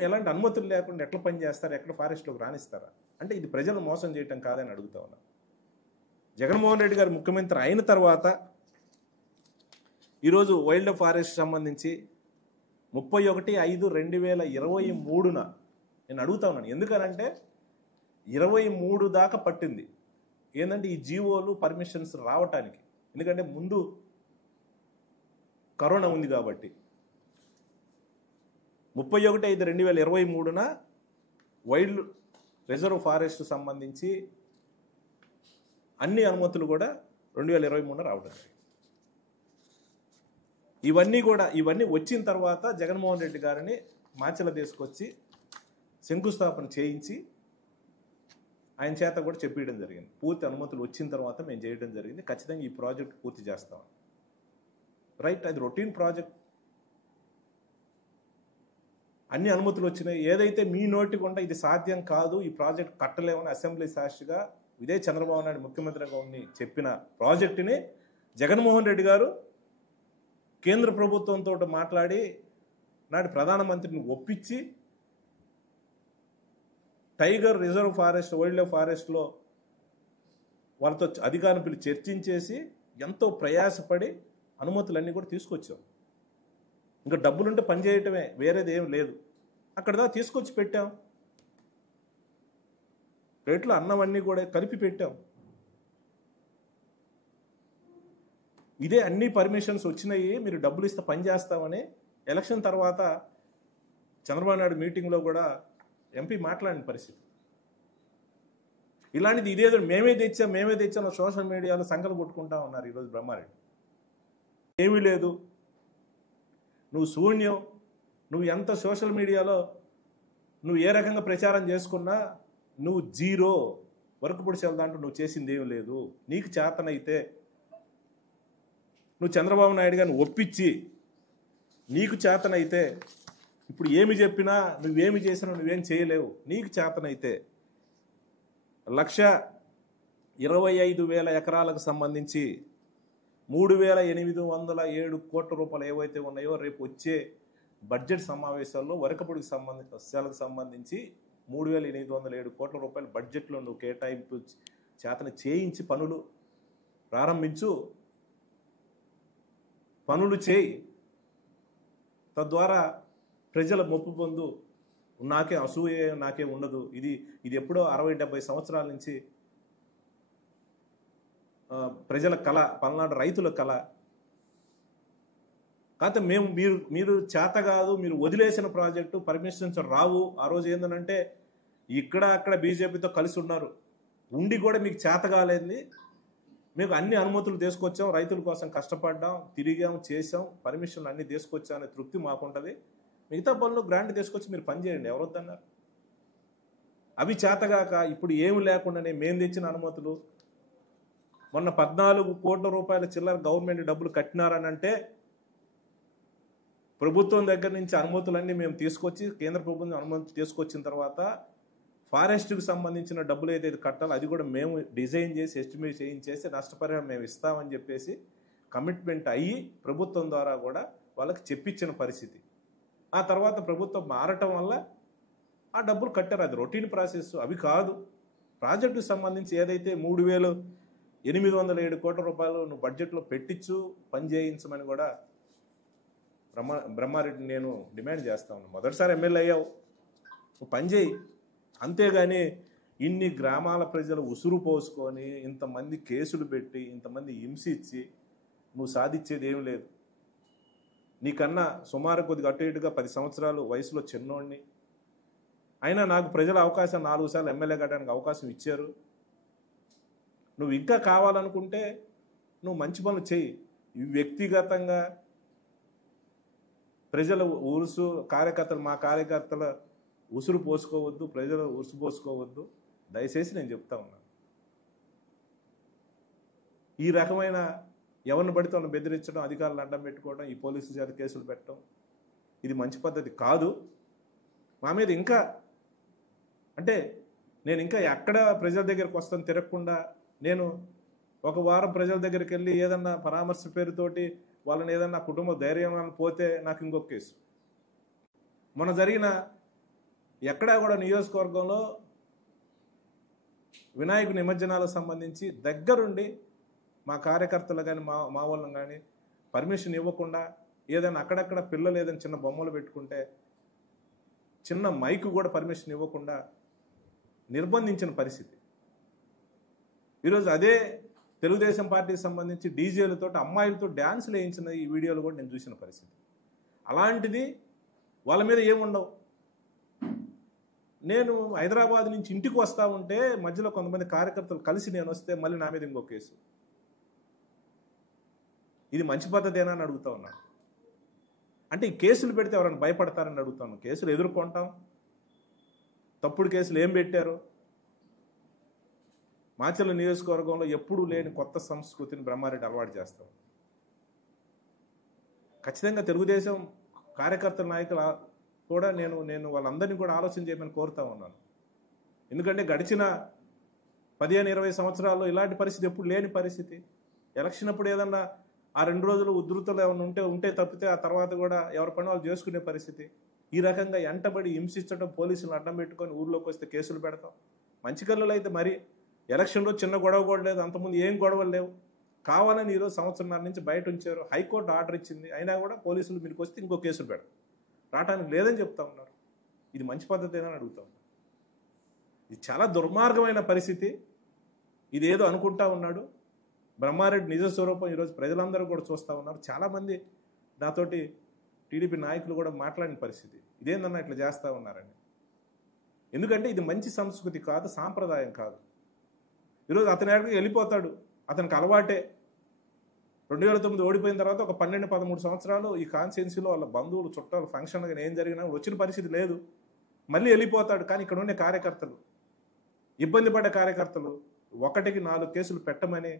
ఎలాంటి అనుమతులు లేకుండా ఎట్లా పని చేస్తారు, ఎక్కడ ఫారెస్ట్లోకి రాణిస్తారా? అంటే ఇది ప్రజలు మోసం చేయటం కాదని అడుగుతా ఉన్నా. జగన్మోహన్ రెడ్డి గారు ముఖ్యమంత్రి అయిన తర్వాత ఈరోజు వైల్డ్ ఫారెస్ట్ సంబంధించి 31/5/2023 నేను అడుగుతా ఉన్నాను. ఎందుకనంటే 23 దాకా పట్టింది ఏంటంటే ఈ జీవోలు పర్మిషన్స్ రావటానికి. ఎందుకంటే ముందు కరోనా ఉంది కాబట్టి 31/5/2023 వైల్డ్ రిజర్వ్ ఫారెస్ట్ సంబంధించి అన్ని అనుమతులు కూడా 2023 రావడం. ఇవన్నీ వచ్చిన తర్వాత జగన్మోహన్ రెడ్డి గారిని మాచర్ల తీసుకొచ్చి శంకుస్థాపన చేయించి ఆయన చేత కూడా చెప్పేయడం జరిగింది. పూర్తి అనుమతులు వచ్చిన తర్వాత మేము చేయడం జరిగింది, ఖచ్చితంగా ఈ ప్రాజెక్ట్ పూర్తి చేస్తాం. రైట్, అది రొటీన్ ప్రాజెక్ట్, అన్ని అనుమతులు వచ్చినాయి. ఏదైతే మీ నోటి గుండా ఇది సాధ్యం కాదు, ఈ ప్రాజెక్ట్ కట్టలేమని అసెంబ్లీ సాక్షిగా ఇదే చంద్రబాబు నాయుడు ముఖ్యమంత్రిగా ఉండి చెప్పిన ప్రాజెక్టుని జగన్మోహన్ రెడ్డి గారు కేంద్ర ప్రభుత్వంతో మాట్లాడి నాటి ప్రధానమంత్రిని ఒప్పించి tiger reserve forest, wild life ఫారెస్ట్లో వాళ్ళతో అధికారులు పిలిచి చర్చించేసి ఎంతో ప్రయాసపడి అనుమతులన్నీ కూడా తీసుకొచ్చాం. ఇంకా డబ్బులుంటే పని చేయటమే, వేరేది ఏం లేదు. అక్కడ దాకా తీసుకొచ్చి పెట్టాం. రేట్లో అన్నం అన్నీ కూడా కలిపి పెట్టాం. ఇదే అన్ని పర్మిషన్స్ వచ్చినాయి, మీరు డబ్బులు ఇస్తే పని చేస్తామని ఎలక్షన్ తర్వాత చంద్రబాబు నాయుడు మీటింగ్లో కూడా ఎంపీ మాట్లాడిన పరిస్థితి. ఇలాంటిది ఇదేదో మేమే తెచ్చాం సోషల్ మీడియాలో సంకలు కొట్టుకుంటా ఉన్నారు ఈరోజు బ్రహ్మారెడ్డి. ఏమీ లేదు, నువ్వు శూన్యం, నువ్వు ఎంత సోషల్ మీడియాలో నువ్వు ఏ రకంగా ప్రచారం చేసుకున్నా నువ్వు జీరో, వర్క్ పొడిచేల దాంట్లో నువ్వు చేసింది ఏమీ లేదు. నీకు చేతనైతే నువ్వు చంద్రబాబు నాయుడు గారిని ఒప్పించి, నీకు చేతనైతే ఇప్పుడు ఏమి చెప్పినా నువ్వేమి చేసినా నువ్వేం చేయలేవు. నీకు చేతనైతే 1,25,000 ఎకరాలకు సంబంధించి 3,807 కోట్ల రూపాయలు ఏవైతే ఉన్నాయో రేపు వచ్చే బడ్జెట్ సమావేశాల్లో వరకపొడికి సంబంధించి 3,807 కోట్ల రూపాయలు బడ్జెట్లో నువ్వు కేటాయింపు చేతన చేయించి ప్రారంభించు, పనులు చేయి. తద్వారా ప్రజల మొప్పు పొందు. నాకే అసూయ నాకే ఉండదు. ఇది ఎప్పుడో 60-70 సంవత్సరాల నుంచి ప్రజల కళ, పల్నాడు రైతుల కళ. కాకపోతే మీరు చేత కాదు, మీరు వదిలేసిన ప్రాజెక్టు పర్మిషన్స్ రావు. ఆ రోజు ఏంటంటే ఇక్కడ అక్కడ బీజేపీతో కలిసి ఉన్నారు, ఉండి కూడా మీకు చేత కాలేంది. మీకు అన్ని అనుమతులు తీసుకొచ్చాం, రైతుల కోసం కష్టపడ్డాం, తిరిగాం, చేసాం, పర్మిషన్లు అన్నీ తీసుకొచ్చాం అనే తృప్తి మాకుంటుంది. మిగతా పనులు గ్రాంట్ తీసుకొచ్చి మీరు పని చేయండి, ఎవరొద్దన్నారు? అవి చేతగాక ఇప్పుడు ఏమి లేకుండానే మేము తెచ్చిన అనుమతులు, మొన్న 14 కోట్ల రూపాయల చిల్లర గవర్నమెంట్ డబ్బులు కట్టినారని అంటే ప్రభుత్వం దగ్గర నుంచి అనుమతులన్నీ మేము తీసుకొచ్చి, కేంద్ర ప్రభుత్వం అనుమతి తీసుకొచ్చిన తర్వాత ఫారెస్ట్కి సంబంధించిన డబ్బులు ఏదైతే కట్టాలో అది కూడా మేము డిజైన్ చేసి ఎస్టిమేట్ చేయించేసి నష్టపరిహారం మేము ఇస్తామని చెప్పేసి కమిట్మెంట్ అయ్యి ప్రభుత్వం ద్వారా కూడా వాళ్ళకి చెప్పించిన పరిస్థితి. ఆ తర్వాత ప్రభుత్వం మారటం వల్ల ఆ డబ్బులు కట్టారు. అది రొటీన్ ప్రాసెస్. అవి కాదు, ప్రాజెక్టుకు సంబంధించి ఏదైతే 3,807 కోట్ల రూపాయలు నువ్వు బడ్జెట్లో పెట్టించు, పని చేయించమని కూడా బ్రహ్మారెడ్డి నేను డిమాండ్ చేస్తా ఉన్నాను. మొదటిసారి ఎమ్మెల్యే అయ్యావు, నువ్వు పని చేయి. అంతేగాని ఇన్ని గ్రామాల ప్రజలు ఉసురు పోసుకొని ఇంతమంది కేసులు పెట్టి ఇంతమంది హింసించి నువ్వు సాధించేది ఏం లేదు. నీకన్నా సుమారు కొద్దిగా అటు ఇటుగా 10 సంవత్సరాలు వయసులో చిన్నోడిని అయినా నాకు ప్రజల అవకాశం 4 సార్లు ఎమ్మెల్యే కట్టడానికి అవకాశం ఇచ్చారు. నువ్వు ఇంకా కావాలనుకుంటే నువ్వు మంచి పనులు చెయ్యి. వ్యక్తిగతంగా ప్రజల ఉరుసు కార్యకర్తలు, మా కార్యకర్తల ఉసురు పోసుకోవద్దు, ప్రజలు ఉసురు పోసుకోవద్దు, దయచేసి నేను చెప్తా ఉన్నాను. ఈ రకమైన ఎవరిని పడితే వాళ్ళని బెదిరించడం, అధికారులను అడ్డం పెట్టుకోవడం, ఈ పోలీసుల చేత కేసులు పెట్టడం ఇది మంచి పద్ధతి కాదు. మా మీద ఇంకా నేను ఇంకా ఎక్కడ ప్రజల దగ్గరికి వస్తాను తిరగకుండా, నేను ఒక వారం ప్రజల దగ్గరికి వెళ్ళి ఏదన్నా పరామర్శ పేరుతోటి వాళ్ళని ఏదన్నా కుటుంబ ధైర్యం పోతే నాకు ఇంకొక కేసు. మొన్న జరిగిన ఎక్కడా కూడా నియోజకవర్గంలో వినాయక నిమజ్జనాలకు సంబంధించి దగ్గరుండి మా కార్యకర్తలు కానీ మా వాళ్ళని కానీ పర్మిషన్ ఇవ్వకుండా ఏదైనా అక్కడక్కడ పిల్లలు ఏదైనా చిన్న బొమ్మలు పెట్టుకుంటే చిన్న మైకు కూడా పర్మిషన్ ఇవ్వకుండా నిర్బంధించిన పరిస్థితి. ఈరోజు అదే తెలుగుదేశం పార్టీకి సంబంధించి డీజేలతో అమ్మాయిలతో డ్యాన్సులు వేయించిన ఈ వీడియోలు కూడా నేను చూసిన పరిస్థితి. అలాంటిది వాళ్ళ మీద ఏముండవు. నేను హైదరాబాద్ నుంచి ఇంటికి వస్తూ ఉంటే మధ్యలో కొంతమంది కార్యకర్తలు కలిసి నేను వస్తే మళ్ళీ నా మీద ఇంకో కేసు. ఇది మంచి పద్ధతేనా అని అడుగుతా ఉన్నాను. అంటే ఈ కేసులు పెడితే ఎవరైనా భయపడతారని అడుగుతాను. కేసులు ఎదుర్కొంటాం. తప్పుడు కేసులు ఏం పెట్టారు? మాచర్ల నియోజకవర్గంలో ఎప్పుడూ లేని కొత్త సంస్కృతిని బ్రహ్మారెడ్డి అలవాటు చేస్తాం. ఖచ్చితంగా తెలుగుదేశం కార్యకర్తల నాయకుల కూడా నేను వాళ్ళందరినీ కూడా ఆలోచన చేయమని కోరుతా ఉన్నాను. ఎందుకంటే గడిచిన 15-20 సంవత్సరాల్లో ఇలాంటి పరిస్థితి ఎప్పుడు లేని పరిస్థితి. ఎలక్షన్ అప్పుడు ఏదన్నా ఆ 2 రోజులు ఉధృతలు ఏమైనా ఉంటే తప్పితే ఆ తర్వాత కూడా ఎవరి పని వాళ్ళు చేసుకునే పరిస్థితి. ఈ రకంగా ఎంటబడి హింసించడం, పోలీసులను అడ్డం పెట్టుకొని ఊర్లోకి వస్తే కేసులు పెడతాం. మంచి కళ్ళలో అయితే మరి ఎలక్షన్లో చిన్న గొడవ కూడా లేదు, అంతకుముందు ఏం గొడవలు లేవు. కావాలని ఈరోజు సంవత్సరంన్నర నుంచి బయట ఉంచారు. హైకోర్టు ఆర్డర్ ఇచ్చింది, అయినా కూడా పోలీసులు మీదకి వస్తే ఇంకో కేసులు పెడతాం. రావటానికి లేదని చెప్తా ఉన్నారు. ఇది మంచి పద్ధతేనని అడుగుతా ఉన్నారు. ఇది చాలా దుర్మార్గమైన పరిస్థితి. ఇదేదో అనుకుంటా ఉన్నాడు. బ్రహ్మారెడ్డి నిజ స్వరూపం ఈరోజు ప్రజలందరూ కూడా చూస్తూ ఉన్నారు. చాలామంది నాతోటి టీడీపీ నాయకులు కూడా మాట్లాడిన పరిస్థితి, ఇదేందన్నా ఇట్లా చేస్తూ ఉన్నారని. ఎందుకంటే ఇది మంచి సంస్కృతి కాదు, సాంప్రదాయం కాదు. ఈరోజు అతని ఎక్కడికి వెళ్ళిపోతాడు, అతనికి అలవాటే. 2009 ఓడిపోయిన తర్వాత ఒక 12-13 సంవత్సరాలు ఈ కాన్స్టిట్యున్సీలో వాళ్ళ బంధువులు, చుట్టాలు, ఫంక్షన్ ఏం జరిగినా వచ్చిన పరిస్థితి లేదు. మళ్ళీ వెళ్ళిపోతాడు. కానీ ఇక్కడ ఉండే కార్యకర్తలు, ఇబ్బంది పడ్డ కార్యకర్తలు 1కి 4 కేసులు పెట్టమని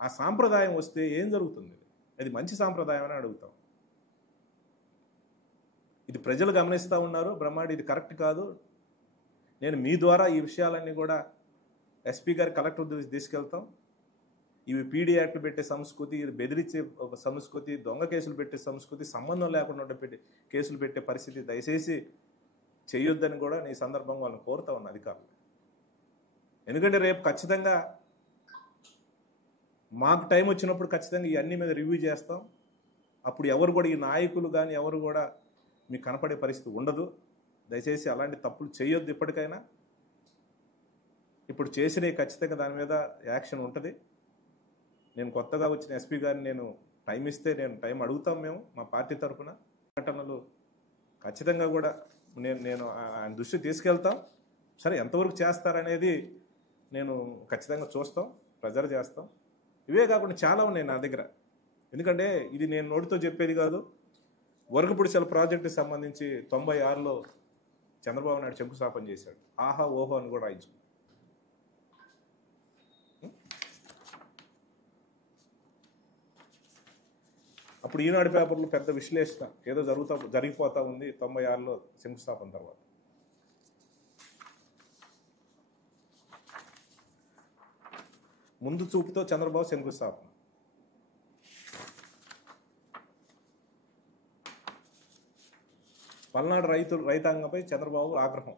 ఆ సాంప్రదాయం వస్తే ఏం జరుగుతుంది? అది మంచి సాంప్రదాయం అని అడుగుతాం. ఇది ప్రజలు గమనిస్తూ ఉన్నారు. బ్రహ్మారెడ్డి ఇది కరెక్ట్ కాదు. నేను మీ ద్వారా ఈ విషయాలన్నీ కూడా ఎస్పీ గారి, కలెక్టర్ దృష్టికి తీసుకెళ్తాం. ఇవి పీడీ యాక్ట్ పెట్టే సంస్కృతి, ఇది బెదిరించే ఒక సంస్కృతి, దొంగ కేసులు పెట్టే సంస్కృతి, సంబంధం లేకుండా కేసులు పెట్టే పరిస్థితి దయచేసి చేయొద్దని కూడా ఈ సందర్భంగా వాళ్ళని కోరుతా ఉన్న అధికారులు. ఎందుకంటే రేపు ఖచ్చితంగా మాకు టైం వచ్చినప్పుడు ఖచ్చితంగా ఇవన్నీ మీద రివ్యూ చేస్తాం. అప్పుడు ఎవరు కూడా, ఈ నాయకులు కానీ ఎవరు కూడా మీకు కనపడే పరిస్థితి ఉండదు. దయచేసి అలాంటి తప్పులు చేయొద్దు. ఇప్పటికైనా ఇప్పుడు చేసినవి ఖచ్చితంగా దాని మీద యాక్షన్ ఉంటుంది. నేను కొత్తగా వచ్చిన ఎస్పీ గారిని నేను టైం ఇస్తే నేను టైం అడుగుతాం. మేము మా పార్టీ తరఫున ఘటనలు ఖచ్చితంగా కూడా నేను ఆయన దృష్టికి తీసుకెళ్తాం. సరే, ఎంతవరకు చేస్తారనేది నేను ఖచ్చితంగా చూస్తాం, ప్రెజర్ చేస్తాం. ఇవే కాకుండా చాలా ఉన్నాయి నా దగ్గర. ఎందుకంటే ఇది నేను నోటితో చెప్పేది కాదు. వరకపుడిసెల ప్రాజెక్టుకి సంబంధించి 96లో చంద్రబాబు నాయుడు శంకుస్థాపన చేశాడు. ఆహా ఓహో అని కూడా రాయించు. అప్పుడు ఈనాడు పేపర్లో పెద్ద విశ్లేషణ ఏదో జరిగిపోతా ఉంది 96లో శంకుస్థాపన తర్వాత. ముందు చూపుతో చంద్రబాబు శంకుస్థాపన. పల్నాడు రైతాంగంపై చంద్రబాబు ఆగ్రహం.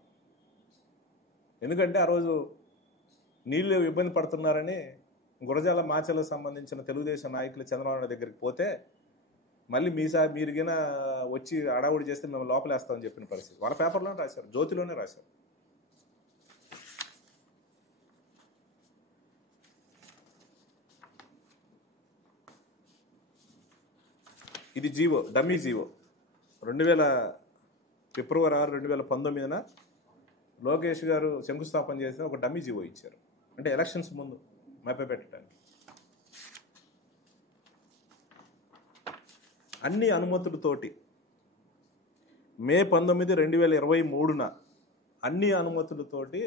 ఎందుకంటే ఆ రోజు నీళ్ళు ఇబ్బంది పడుతున్నారని గురజాల మాచలకు సంబంధించిన తెలుగుదేశం నాయకులు చంద్రబాబు నాయుడు దగ్గరికి పోతే, మళ్ళీ మీరుగిన వచ్చి అడావుడి చేస్తే మేము లోపలేస్తామని చెప్పిన పరిస్థితి వాళ్ళ పేపర్లోనే రాశారు, జ్యోతిలోనే రాశారు. ఇది జీవో, డమ్మీ జీవో. ఫిబ్రవరి 6, 2019 లోకేష్ గారు శంకుస్థాపన చేసిన ఒక డమ్మీ జీవో ఇచ్చారు. అంటే ఎలక్షన్స్ ముందు మభ్య పెట్టడానికి. అన్ని అనుమతులతోటి మే 19, 2023 అన్ని అనుమతులతోటి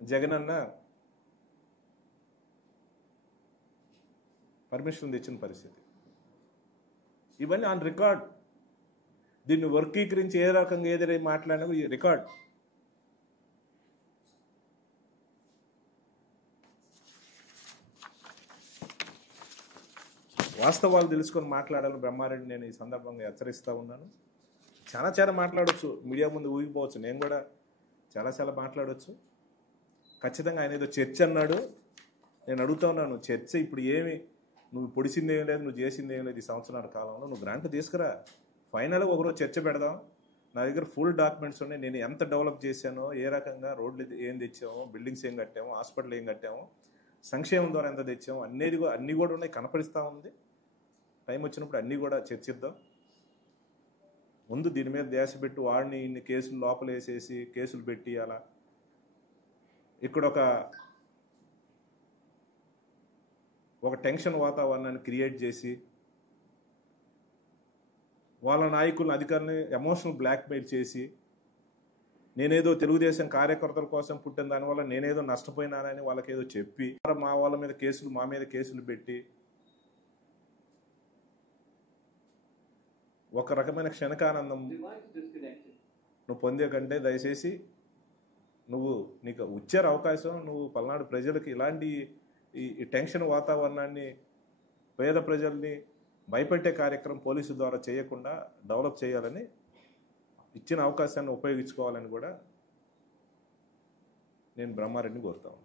జగనన్న పర్మిషన్ తెచ్చిన పరిస్థితి. ఇవన్నీ ఆన్ రికార్డ్. దీన్ని వర్గీకరించి ఏ రకంగా ఏదైనా మాట్లాడినా ఈ రికార్డ్. వాస్తవాలు తెలుసుకొని మాట్లాడాలని బ్రహ్మారెడ్డి నేను ఈ సందర్భంగా హెచ్చరిస్తూ ఉన్నాను. చాలా మాట్లాడవచ్చు, మీడియా ముందు ఊగిపోవచ్చు. నేను కూడా చాలా మాట్లాడవచ్చు. ఖచ్చితంగా ఆయన ఏదో చర్చ అన్నాడు. నేను అడుగుతా ఉన్నాను, చర్చ ఇప్పుడు ఏమి, నువ్వు పొడిసింది ఏం లేదు, నువ్వు చేసింది ఏం లేదు. ఈ సంవత్సరాల కాలంలో నువ్వు గ్రాంట్ తీసుకురా, ఫైనల్గా ఒకరోజు చర్చ పెడదాం. నా దగ్గర ఫుల్ డాక్యుమెంట్స్ ఉన్నాయి. నేను ఎంత డెవలప్ చేశానో, ఏ రకంగా రోడ్లు ఏం తెచ్చామో, బిల్డింగ్స్ ఏం కట్టామో, హాస్పిటల్ ఏం కట్టామో, సంక్షేమం ద్వారా ఎంత తెచ్చామో అన్నీ కూడా ఉన్నాయి, కనపడిస్తూ ఉంది. టైం వచ్చినప్పుడు అన్నీ కూడా చర్చిద్దాం. ముందు దీని మీద ధ్యాస పెట్టి వాడిని ఇన్ని కేసులు లోపలేసేసి కేసులు పెట్టి అలా ఇక్కడ ఒక టెన్షన్ వాతావరణాన్ని క్రియేట్ చేసి వాళ్ళ నాయకులను, అధికారులను ఎమోషనల్ బ్లాక్మెయిల్ చేసి, నేనేదో తెలుగుదేశం కార్యకర్తల కోసం పుట్టిన దానివల్ల నేనేదో నష్టపోయినానని వాళ్ళకేదో చెప్పి మా వాళ్ళ మీద కేసులు, మా మీద కేసులు పెట్టి ఒక రకమైన క్షణికానందం నువ్వు పొందే కంటే దయచేసి నీకు ఇచ్చారు అవకాశం. నువ్వు పల్నాడు ప్రజలకి ఇలాంటి ఈ టెన్షన్ వాతావరణాన్ని, పేద ప్రజల్ని భయపెట్టే కార్యక్రమం పోలీసు ద్వారా చేయకుండా డెవలప్ చేయాలని, ఇచ్చిన అవకాశాన్ని ఉపయోగించుకోవాలని కూడా నేను బ్రహ్మారెడ్డిని కోరుతాను.